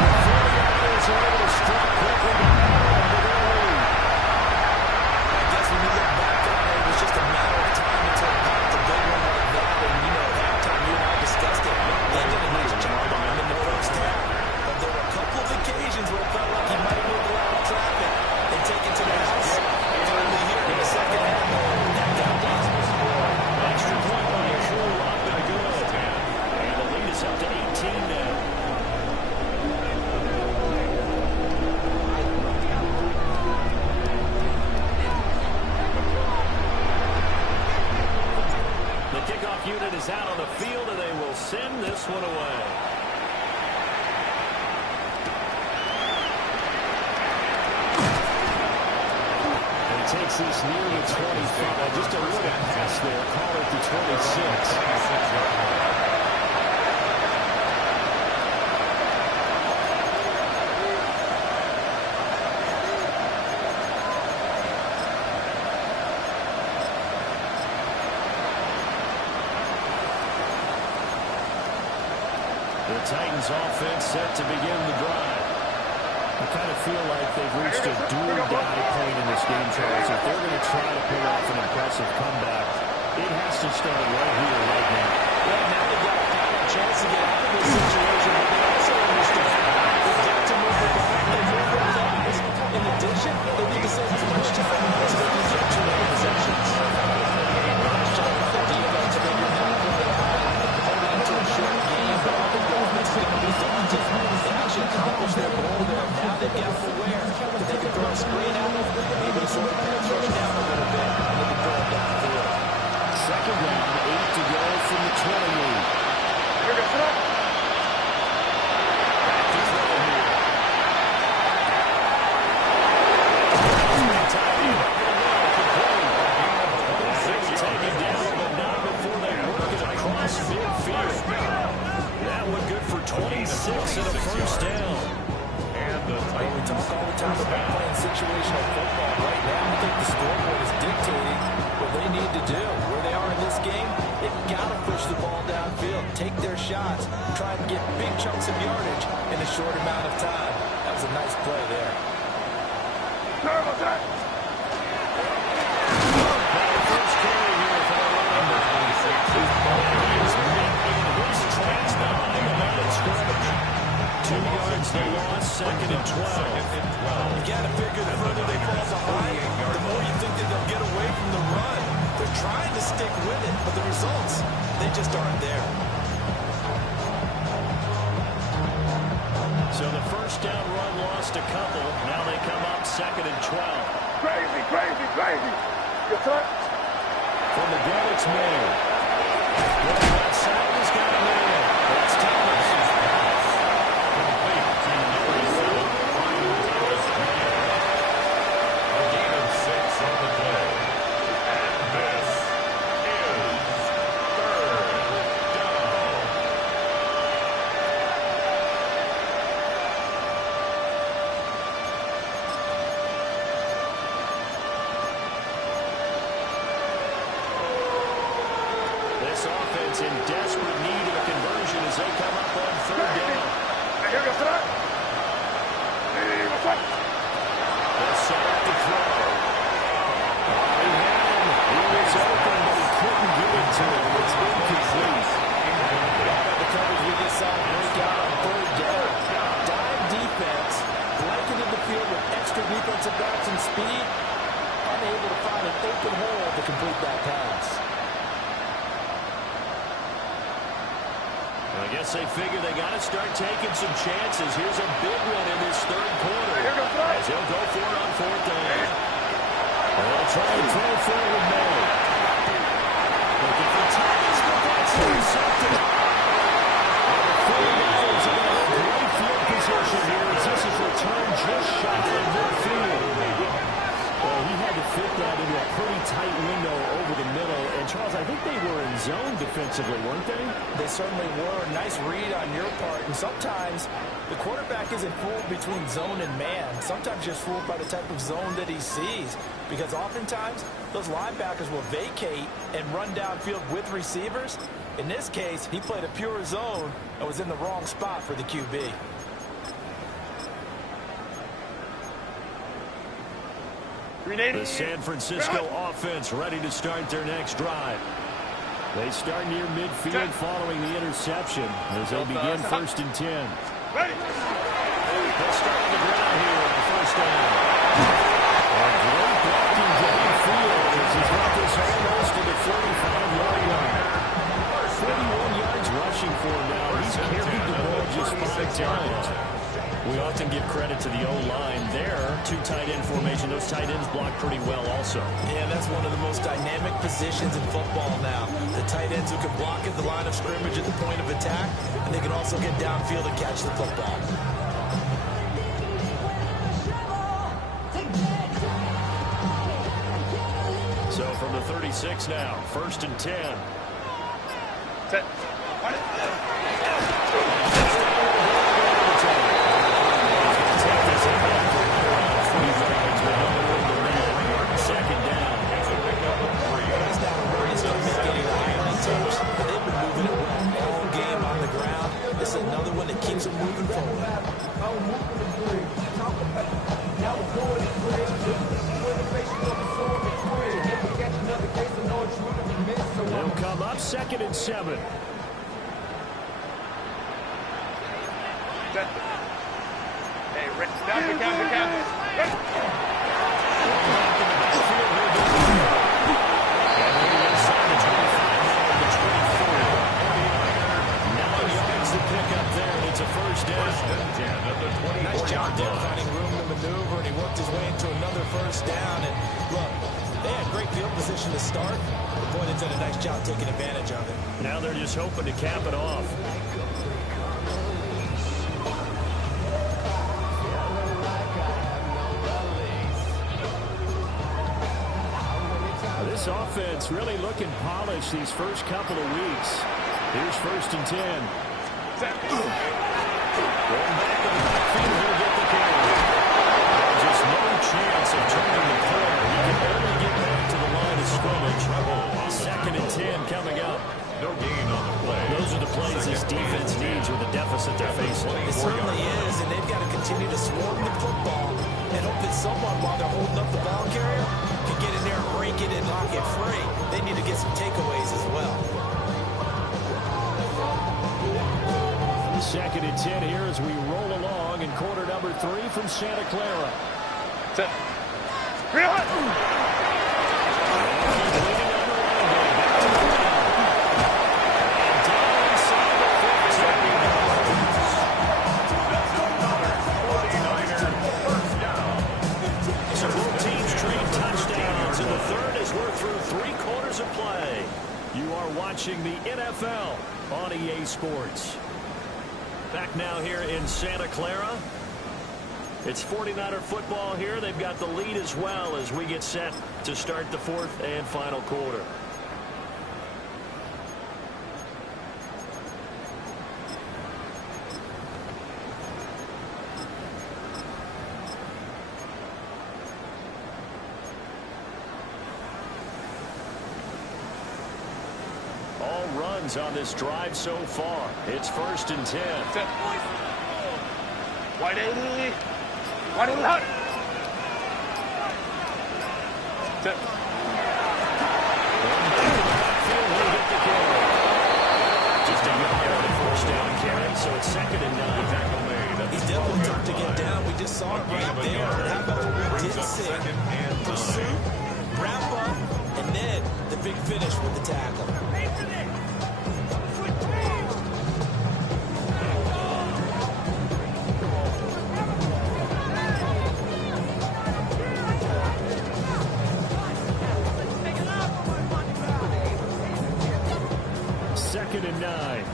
The 49ers are able to strike quickly to add on to their lead. I guess when you look back on it, it was just a matter of time until it popped a big one like that. And, you know, at halftime, you and I discussed it. They did a nice job on him in the first half. But there were a couple of occasions where it felt like he might move a lot of traffic and take it to the house. Early here in the second half, that got lost. Extra point by Drew up and good. And the lead is up to 18 now. The kickoff unit is out on the field, and they will send this one away. And takes this near the 25. Just a little pass there. Call it the 26. The Titans offense set to begin the drive. I kind of feel like they've reached a do-or-die point in this game, Charles. If they're going to try to pull off an impressive comeback, it has to start right here, right now. Well, now they've got a final chance to get out of this situation, but they also understand they've got to move the ball and move the plays. In addition, they need to save as much time as they can get to their possessions. Last shot by the defense, but you're not going to hold it into a short game, but I think the offense is going to be daunting. They actually accomplished their goal there. Now they've got to aware that they can throw a screen at them, maybe sort of pass rush down a little bit, and they can throw it downfield. Second down, 8 to go from the 20 lead. picks and a first down. We talk all the time about playing situational football. Right now, I think the scoreboard is dictating what they need to do. Where they are in this game, they've got to push the ball downfield, take their shots, try and get big chunks of yardage in a short amount of time. That was a nice play there. First carry here for the Lions. Is met in his tracks behind the line of scrimmage. 2 yards they lost, second and 12. You got to figure the further they fall behind, the more you think that they'll get away from the run. They're trying to stick with it, but the results, they just aren't there. So the first down run lost a couple. Now they come up second and 12. Crazy, crazy, crazy. Your turn. From the gun, it's made. That side has got a man. That's Thomas. A gain of 6 on the play. And this is third down. This offense in desperate need of a conversion as they come up on third down. Here goes that. Hey, what's up? They'll set up the throw. He had him. He was open, but he couldn't get it to him. It's incomplete. The coverage we just saw break out on third down. Dive defense, blanketed the field with extra defensive backs and speed, unable to find an open hole to complete that pass. I guess they figure they got to start taking some chances. Here's a big one in this third quarter. As he'll go for it on fourth down. They'll try and throw forward now. Looking for Thomas, but that's intercepted. The 49ers are going to have great field position here as this is returned just shy of midfield. Well, he had to fit that into a pretty tight window over the middle. And, Charles, I think they were in zone defensively, weren't they? They certainly were. Nice read on your part. And sometimes the quarterback isn't fooled between zone and man. Sometimes you're fooled by the type of zone that he sees. Because oftentimes, those linebackers will vacate and run downfield with receivers. In this case, he played a pure zone and was in the wrong spot for the QB. The San Francisco offense ready to start their next drive. They start near midfield following the interception as they begin first and 10. They'll start on the ground here on the first down. A great blocking downfield as he's got this almost to the 45-yard line. 41 yards rushing for him now. He's carried the ball just 5 times. We often give credit to the O-line there. 2 tight end formation. Those tight ends block pretty well also. Yeah, that's one of the most dynamic positions in football now. The tight ends who can block at the line of scrimmage at the point of attack, and they can also get downfield and catch the football. So from the 36 now, first and 10. Set. Second down. They've been moving it well all game on the ground. This is another one that keeps them moving forward. They'll come up second and 7. Hey, Rick, down. It's a first down. Nice job there finding room to maneuver, and he worked his way into another first down. And look, they had great field position to start. The Boydens did a nice job taking advantage of it. Now they're just hoping to cap it off. This offense really looking polished these first couple of weeks. Here's first and 10. Going back to the backfield, he'll get the carry. Just no chance of turning the corner. He can only get back to the line of scrimmage. 2nd and 10 coming up. No gain on the play. Those are the plays this defense needs with the deficit they're facing. It certainly is, and they've got to continue to swarm the football and hope that someone, while they're holding up the ball carrier, can get in there and break it and knock it free. They need to get some takeaways as well. 2nd and 10 here as we roll along in quarter number 3 from Santa Clara. Set. So both teams trade touchdowns, and the third as we're through 3 quarters of play. You are watching the NFL on EA Sports. Back now here in Santa Clara. It's 49er football here. They've got the lead as well as we get set to start the 4th and final quarter. All runs on this drive so far. It's 1st and 10. Set. Wide 80. Wide 80 hot. Set. Just a yard on the 1st down carry, so it's 2nd and 9. He's definitely tough to get down. We just saw it right there. But how about what we did see? Pursuit, wrap up, and then the big finish with the tackle. Second and 9.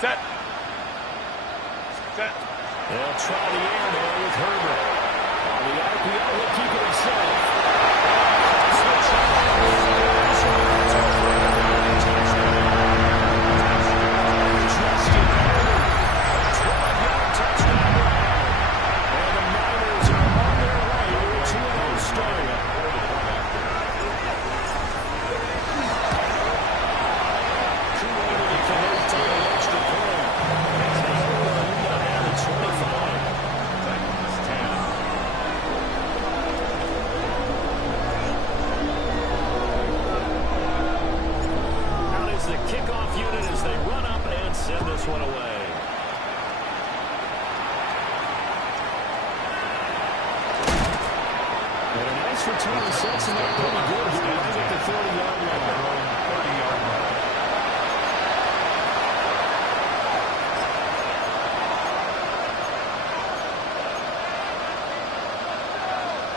Set. Set. They'll try the air there with Herbert. The RPO will keep it himself. Justin Herbert. 12-yard touchdown run. And the Niners are on their way to a 2-0 start. Kickoff unit as they run up and send this one away. And a nice return sets him up pretty good here right at the 30-yard line. 30-yard line.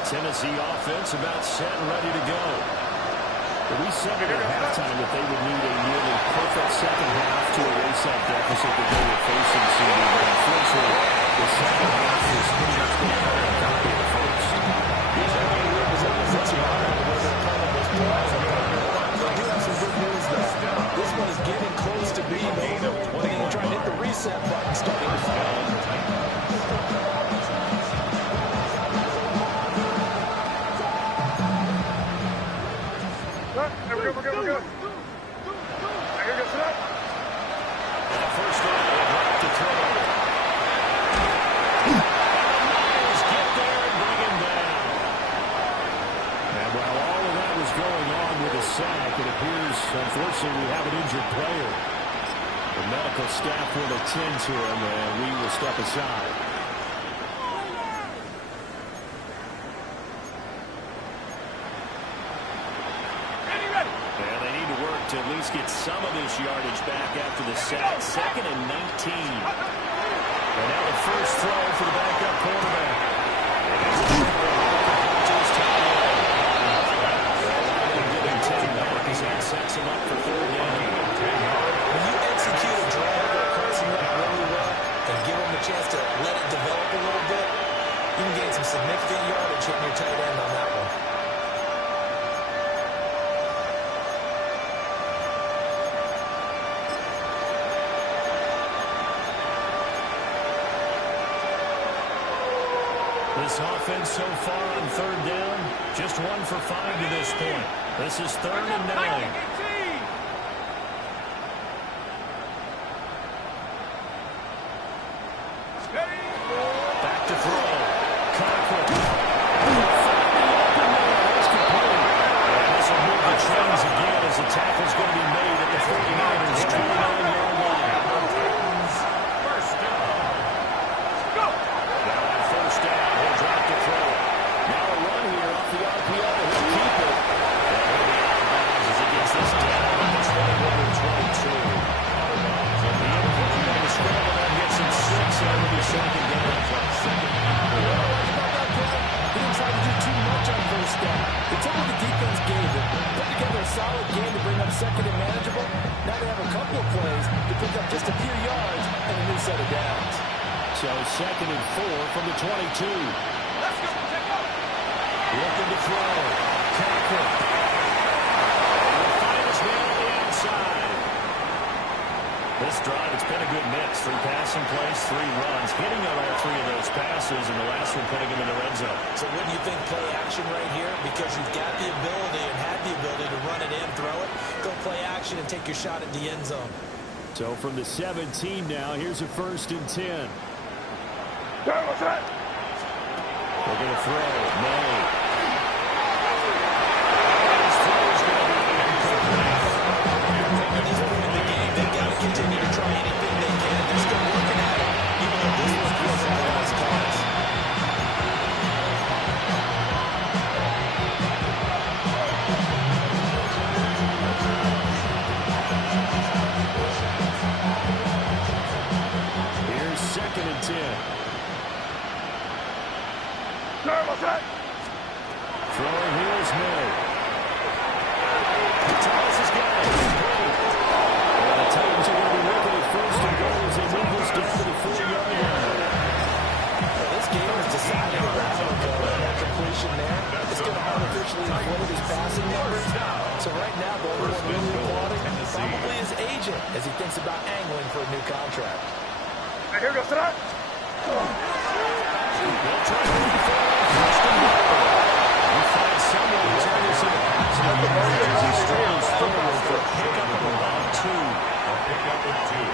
Tennessee offense about set and ready to go. We said at halftime that they would need a nearly perfect second half to erase that deficit that they were facing, CD. But unfortunately, the second half is pretty much going to come out copy of the first. This one is getting close to being over. When they try to hit the reset button starting to fall. We're good. Here goes that. And the first one to throw. Niners get there and bring him down. And while all of that was going on with the sack, it appears, unfortunately, we have an injured player. The medical staff will attend to him, and we will step aside. To at least get some of this yardage back after the sack. 2nd and 19. And now the first throw for the backup quarterback. That sets him up for 3rd down. When you execute a drive or a passing route really well and give them a chance to let it develop a little bit, you can gain some significant yardage hitting your tight end on that one. This offense so far on third down, just 1 for 5 to this point. This is 3rd and 9. Back to throw. Conklin. And this will move the chains again as the tackle's going to be made at the 49ers' 29-yard line. First down. Go. Now on first down, he'll drop to throw. Now a run here off the RPO. He'll keep it. And he'll be out of bounds as he gets this down at the 21-22. The input on the scramble that gets him 6, and it'll be second down. He didn't try to do too much on first down. He took what the defense gave him, put together a solid game to bring up second and manageable. Now they have a couple of plays to pick up just a few yards and a new set of downs. So 2nd and 4 from the 22. Let's go. Take off. Looking to throw. Conklin. Will find his man on the outside. This drive, it's been a good mix. 3 passing plays, 3 runs, hitting on all 3 of those passes, and the last one putting him in the red zone. So wouldn't you think play action right here? Because you've got the ability and had the ability to run it in, throw it, go play action, and take your shot at the end zone. So from the 17 now, here's a 1st and 10. Turn, what's that? They're going to throw. May. At this point in the game, they've got to continue to try anything they can. They're still working at it, even though this one feels like a lost cause. Here's 2nd and 10. Turn, what's that? Throwing here is May. Thomas has got it. And the Titans are going to be looking at 1st and goal as they move this down to the 40-yard line. This game is decided around that completion there. It's going to artificially inflate his passing numbers. So right now, the only one really applauding probably his agent as he thinks about angling for a new contract. Hey, here goes tonight. They'll try to move forward. First and goal. He finds someone to turn this into positive yards as he struggles forward for a pickup of about 2. A pickup of 2.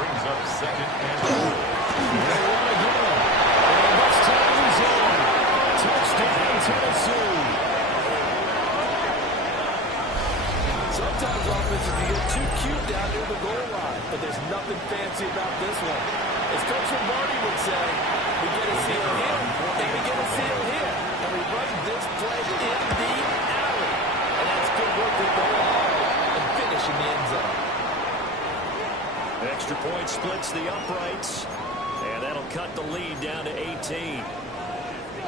Brings up 2nd and 4. They run again. And this time he's in. Touchdown, Tennessee. Sometimes offenses can get too cute down near the goal line, but there's nothing fancy about this one. As Coach Lombardi would say, we get a seal here, and we get a seal here. And we run this play in the alley. And that's good work to go hard and finish in the end zone. Extra point splits the uprights, and that'll cut the lead down to 18.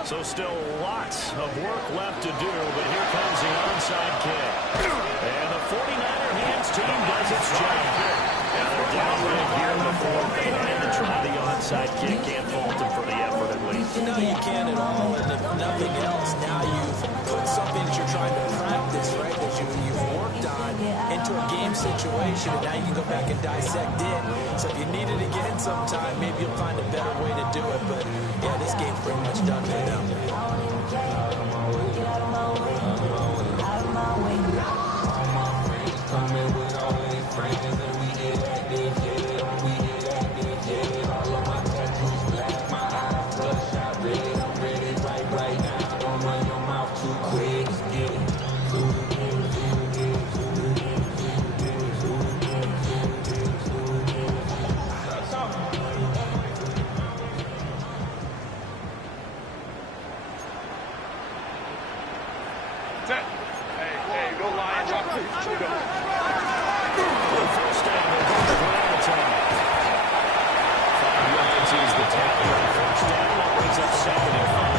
So still lots of work left to do, but here comes the onside kick. And the 49er hands team does its job. Now they're down right here in the 4th. They had to try the onside kick. Can't fault them for the effort at least. No, you can't at all. And if nothing else, now you've put something that you're trying to practice, right, that you've worked on into a game situation, and now you can go back and dissect it. So if you needed to get in sometime, maybe you'll find a better way to do it. But, yeah, this game's pretty much done for them. Hey, go Lions. First down, they're going to ground attack. Williams sees the tackle on first down. That brings up 2nd and 5.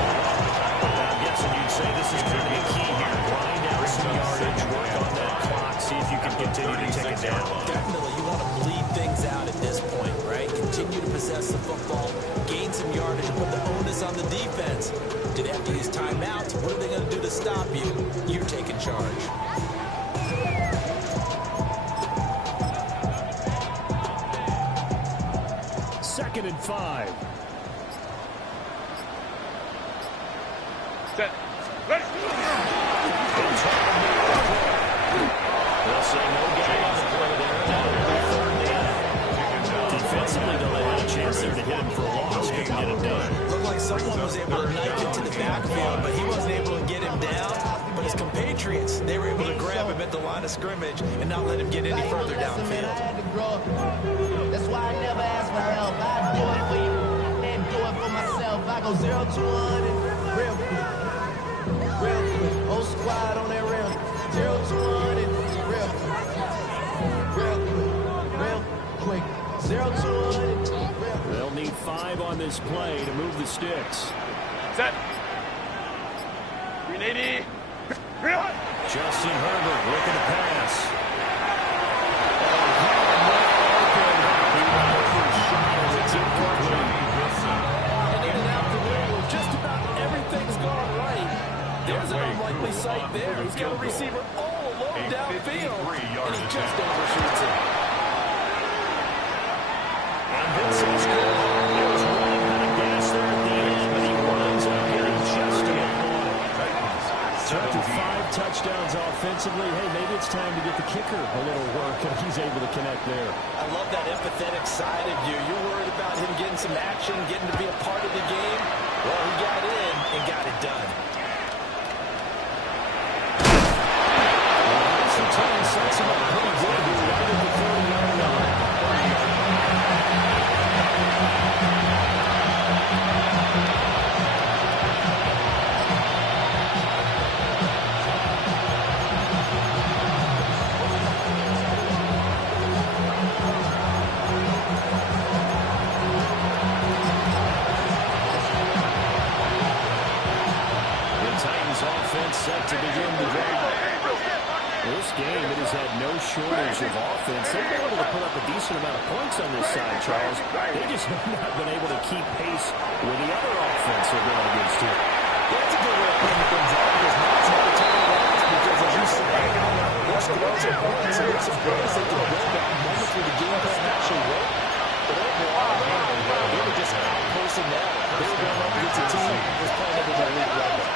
I'm guessing you'd say this is going to be key here. Grind out some yardage, work on that clock, see if you can continue to take it down. Definitely, you want to bleed things out at this point, right? Continue to possess the football, gain some yardage, and put the onus on the defense. Do they have to use timeouts? What are they going to do to stop you? You're taking charge. Second and 5. Set. Ready. They'll say no gain on the play there. Defensively, though, they had a chance there to hit him for a loss. Couldn't get him done. Looked like someone was able to knife it to the backfield, but he wasn't able to get him down. But his compatriots, they were able to grab him at the line of scrimmage and not let him get any further downfield. That's why I never ask for help. I do it for you and do it for myself. I go 0 to 100 real quick. Real quick. Whole squad on that real. 0 to 100 real quick. Real quick. Real quick. 0 to 100 real quick. They'll need 5 on this play to move the sticks. Set. 380. Justin Herbert looking to pass. And even after where just about everything's gone right, there's an unlikely sight there. He's got a receiver all alone downfield, and he just overshoots it. And Vincent's good. There was one kind of gas there at the end, but he winds up getting just enough point. Took to 5 touchdowns offensively. Hey, maybe it's time to get the kicker a little work, and he's able to connect there. I love that empathetic side of you. You're worried about him getting some action, getting to be a part of the game. Well, he got in and got it done. That's the time sets him up pretty good. He's right at the 40-yard line. Set to begin the drive. This game, it has had no shortage of offense. They've been able to put up a decent amount of points on this side, Charles. They just have not been able to keep pace with the other offense they're going against here. That's a good way of putting things out because now it's not a turnaround because, as you said, there's scores of points and there's some plays that can go down moments where the game plan actually work. But overall, they were just outposting that. They were going up against a team that was playing at an elite level.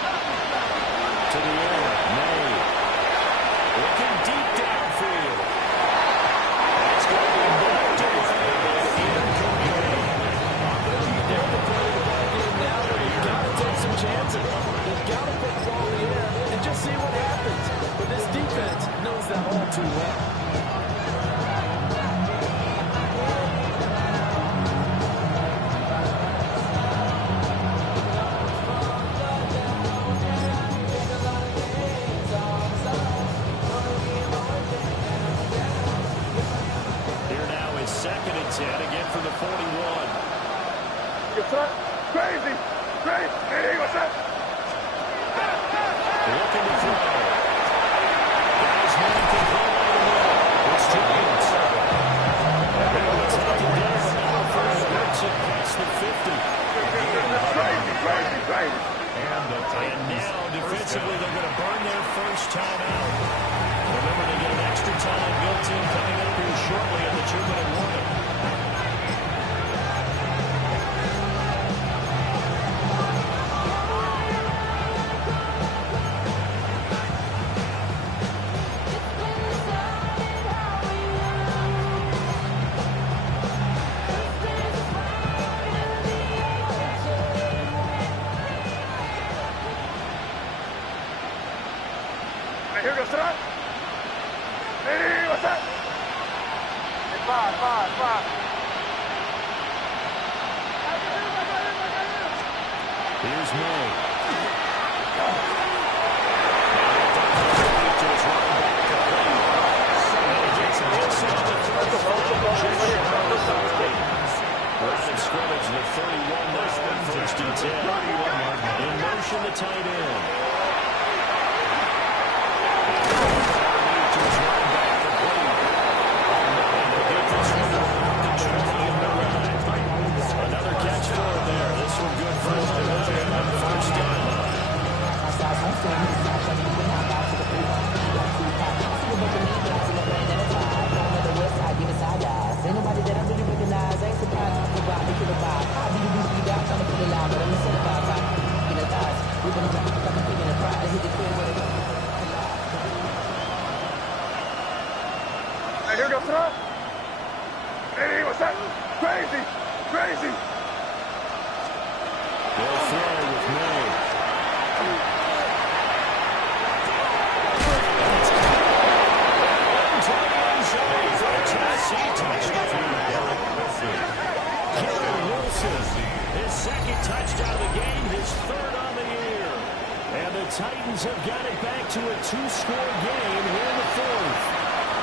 To the air, May. Looking deep downfield. It's going to be blocked away. Incomplete. They're the play of the ball game now where you've got to take some chances. You've got to put the ball in the air and just see what happens. But this defense knows that all too well. Again from the 41. Crazy. Hey, what's up? Looking to throw. Guys, man control over the middle. It's Jones. It's taken down now for Hurts past the 50. Crazy. And now, defensively, they're going to burn their first time out. Remember, they get an extra time built in coming up here shortly at the 2-minute warning. Here goes Trump. Hey, what's up? Hey, five. Here's May. Line of scrimmage, the 31 now, 1st and 10. In motion, the tight end. Another catch for him there. This one good for him. First down. Nobody that I really recognize ain't surprised to provide me to the vibe. I be the beast, we got trying to put it loud, but I'm the center of our in the thighs. We're gonna drop to hit the crib with it. Hey, here we go, throw. Hey, what's that? Crazy, crazy. They'll throw with May. Tennessee touchdown. Wilson, his second touchdown of the game, his third on the year. And the Titans have got it back to a 2-score game here in the fourth.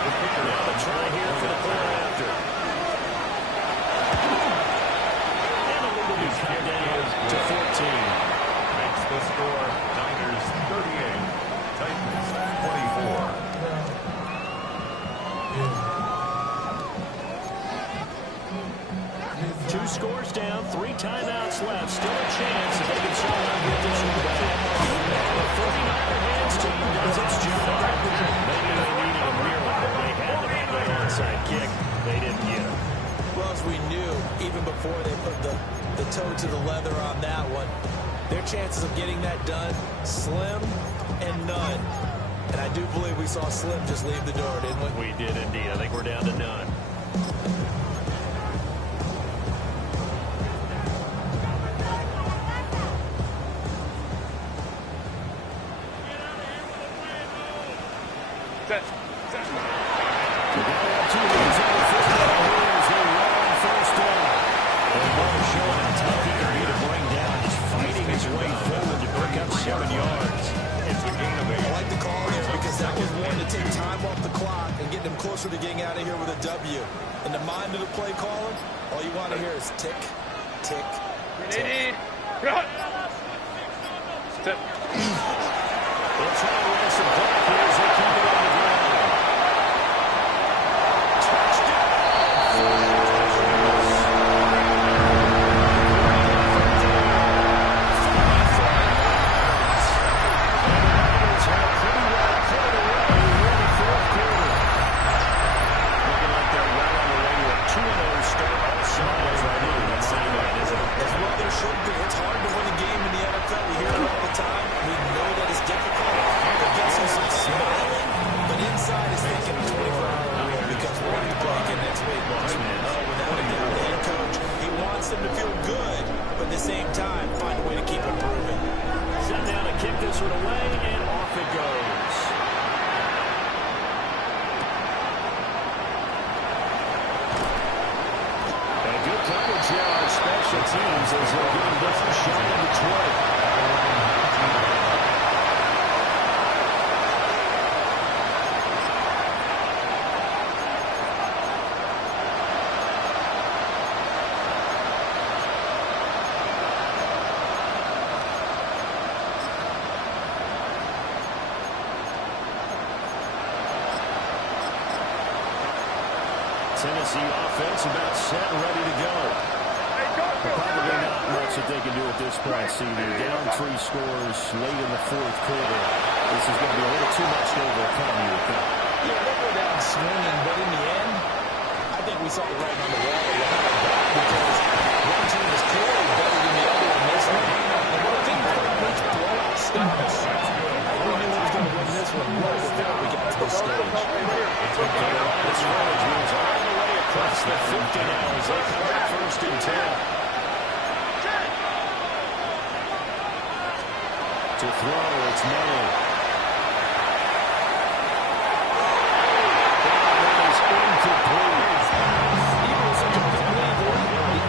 Now the try here for the quarter after. And a little bit cut down to 14. Makes the score Niners 38, Titans 24. 2 scores down, 3 timeouts left. Still a chance if they can somehow get this one back. The 49er hands team does its job. Maybe they needed a miracle. They had to have that onside kick. They didn't get it. Well, as we knew, even before they put the toe to the leather on that one, their chances of getting that done, slim and none. And I do believe we saw Slim just leave the door, didn't we? We did indeed. I think we're down to none. Closer to getting out of here with a W. In the mind of the play caller, all you want to hear is tick, tick, tick. They'll try to run some block here as they keep it on the ground. Touchdown! It's hard to win a game in the NFL. We hear it all the time. We know that it's difficult. The Bessels are smiling, but inside is thinking 24-hour rule because we're going to play again next week. Without a doubt, the head coach, he wants them to feel good, but at the same time, find a way to keep improving. Set down to kick this one away, and off it goes. Coverage here on special teams as they're getting this shot in the 20. Tennessee offense about set and ready to go. Probably not much that they can do at this point, CD. Down 3 scores late in the fourth quarter. This is going to be a little too much to overcome, you would think. Yeah, they go down swinging, but in the end, I think we saw the writing on the wall because one team is clearly better than the other in this one. And one thing pretty much blowout styles. We knew who was going to win this one well before we got to this stage. The scrimmage moves all the way across the 50 now as they come up 1st and 10. To throw, it's May. That is incomplete. Even with such a big lead, the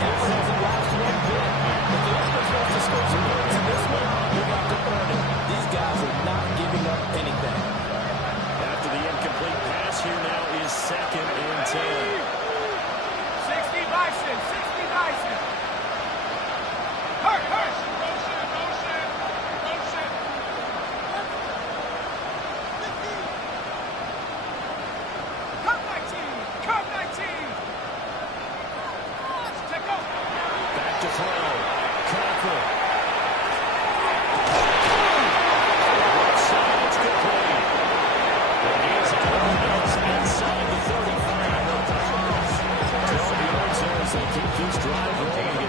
effort hasn't lost one bit. If the offense wants to score some points in this one, they're going to earn it. These guys are not giving up anything. After the incomplete pass, here now is 2nd and 10. 60 Bison, 60 Bison. Hurt, hurt.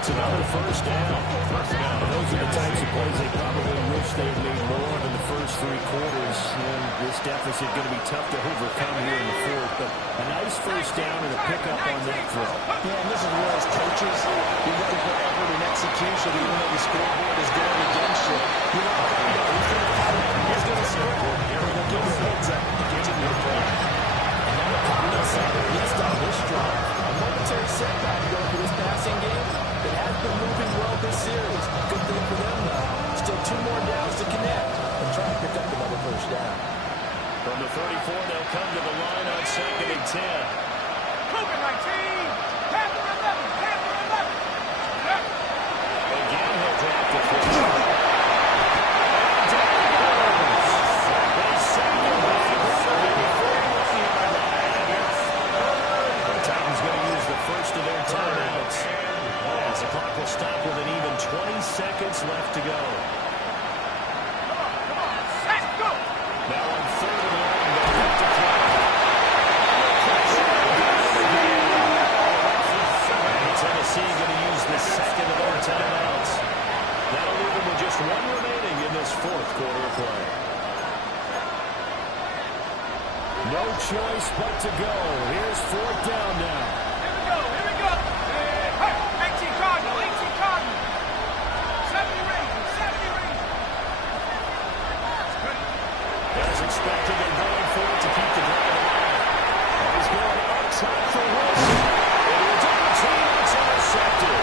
It's another first down. Those are the types of plays they probably wish they had made more of in the first 3 quarters. And this deficit going to be tough to overcome here in the fourth. But a nice first down and a pickup on that throw. Yeah, and this is where as coaches, you look for effort and execution, even though the scoreboard is going against you. You know, he's going to score. He's going to give his heads up and continue to play. And now the Cardinals have missed on this drive. A momentary setback going for this passing game that has been moving well this series. Good thing for them, though. Still 2 more downs to connect and try to pick up another first down. From the 34, they'll come to the line on 2nd and 10. Cougar 19. Panther 11. Panther 11. Again, he'll drop the first. And down it goes. They sack him back from the 41-yard line. The Titans going to use the first of their timeouts, as the clock will stop with an even 20 seconds left to go. Now on 3rd and long, they'll have to play. Tennessee going to use the second of their timeouts. That'll leave them with just 1 remaining in this 4th quarter of play. No choice but to go. Here's 4th down now. Here we go. Hey, 18 Cardinal, 18 Cardinal. 70 Rangers, 70 Rangers. As expected, they're going for it to keep the drive alive. And he's going outside for Wilson. It is outside. It's intercepted.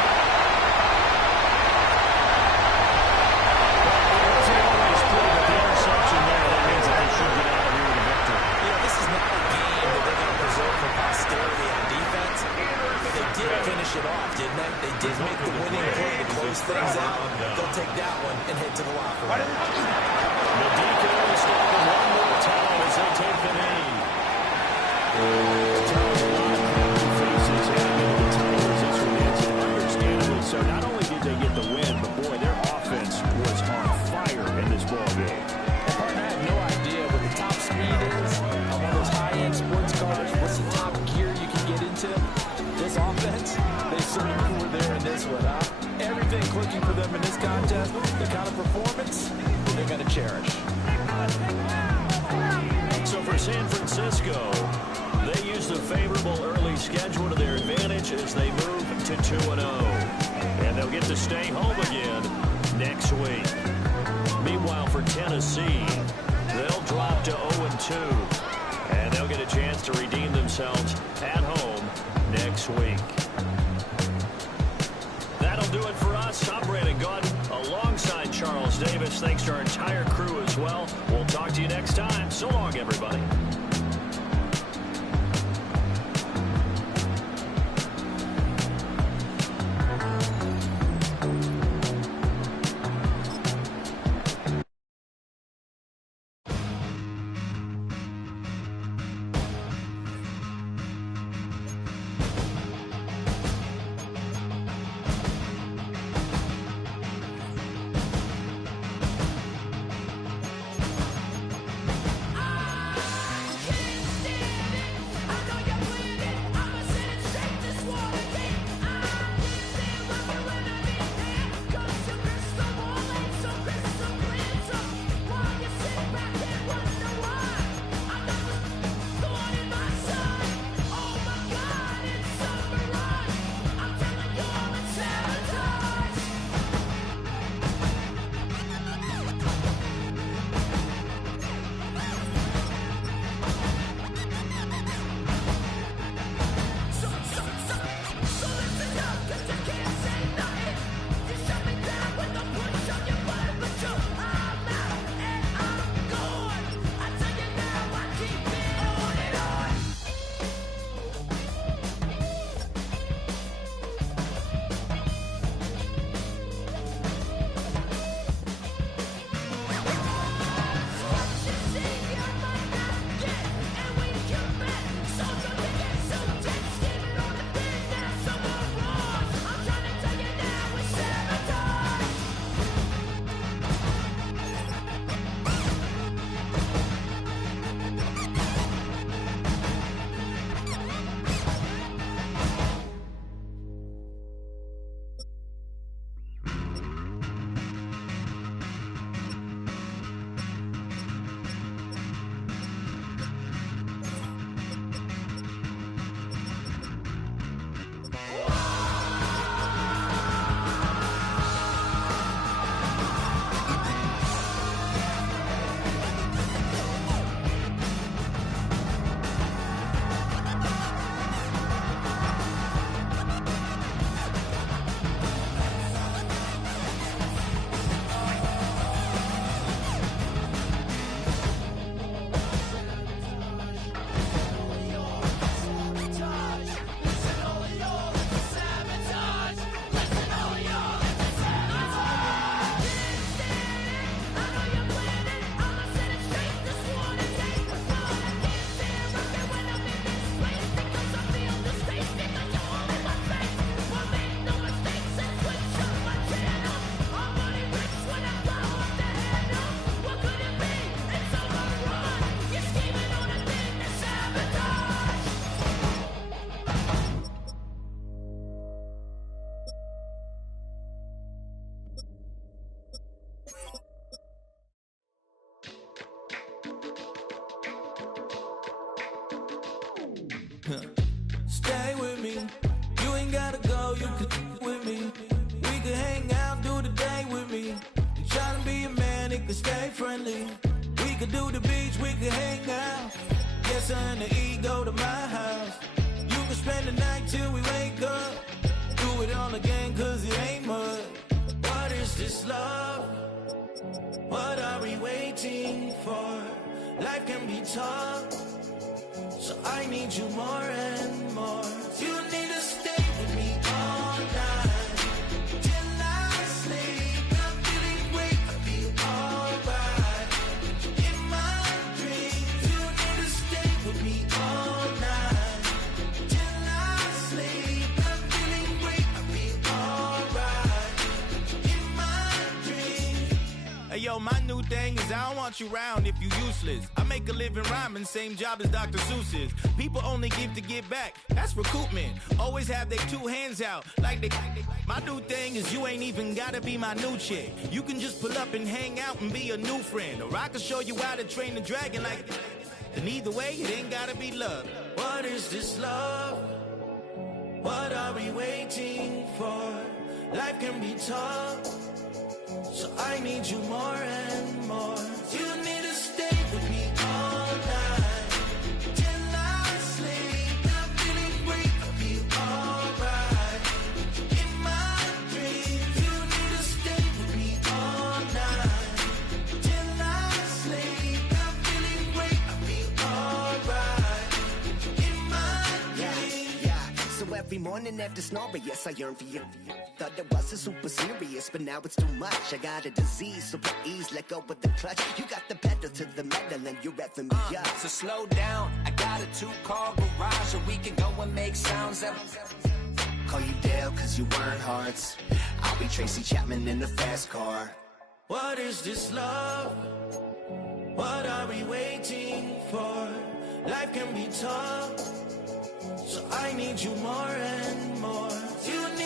Well, it wasn't always clear, but the interception there, that means that they should get out of here with a victory. You know, this is not a game that they're going to preserve for posterity on defense. They did finish it off, didn't they? They did make the winning play to close things out. They'll take that one and head to the locker room. The deacon is stopping one more time as they take the knee. Faces heading into the Tigers this one, Nancy, understandably so. Not only did they get the win, but boy, their offense was on fire in this ball game. I have no idea what the top speed is on one of those high-end sports cars. What's the top gear you can get into? This offense, they certainly were there in this one, huh? Everything clicking for them in this contest, the kind of performance that they're going to cherish. So for San Francisco, they use the favorable early schedule to their advantage as they move to 2-0. And they'll get to stay home again next week. Meanwhile, for Tennessee, they'll drop to 0-2. And they'll get a chance to redeem themselves at home next week. That'll do it for us. I'm Brandon Gordon alongside Charles Davis. Thanks to our entire crew as well. We'll talk to you next time. So long, everybody. can hang out. Yes, and the ego to my house. You can spend the night till we wake up. Do it all again, cause it ain't mud. What is this love? What are we waiting for? Life can be tough, so I need you more and more. You need to stay with me all night till I sleep. I'm feeling great, I feel alright. In my dreams, you need to stay with me all night till I sleep. I'm feeling great, I feel alright. In my dreams. Hey yo, my new thing is I don't want you round if you useless. I make a living rhyming, same job as Dr. Seuss's. People only give to get back, that's recoupment. Always have their two hands out, like they. My new thing is you ain't even gotta be my new chick. You can just pull up and hang out and be a new friend. Or I can show you how to train the dragon like. And either way, it ain't gotta be love. What is this love? What are we waiting for? Life can be tough, so I need you more and more. You need to stay with me all night till I sleep. I'm feeling great, I feel alright. In my dreams, you need to stay with me all night till I sleep. I'm feeling great, I feel alright. In my dreams. Yeah. So every morning after snoring, yes, I yearn for you. Thought it wasn't super serious, but now it's too much. I got a disease, so please let go with the clutch. You got the pedal to the metal and you're revving me up. So slow down, I got a 2-car garage, so we can go and make sounds. Call you Dale, cause you weren't hearts. I'll be Tracy Chapman in the fast car. What is this love? What are we waiting for? Life can be tough, so I need you more and more. You need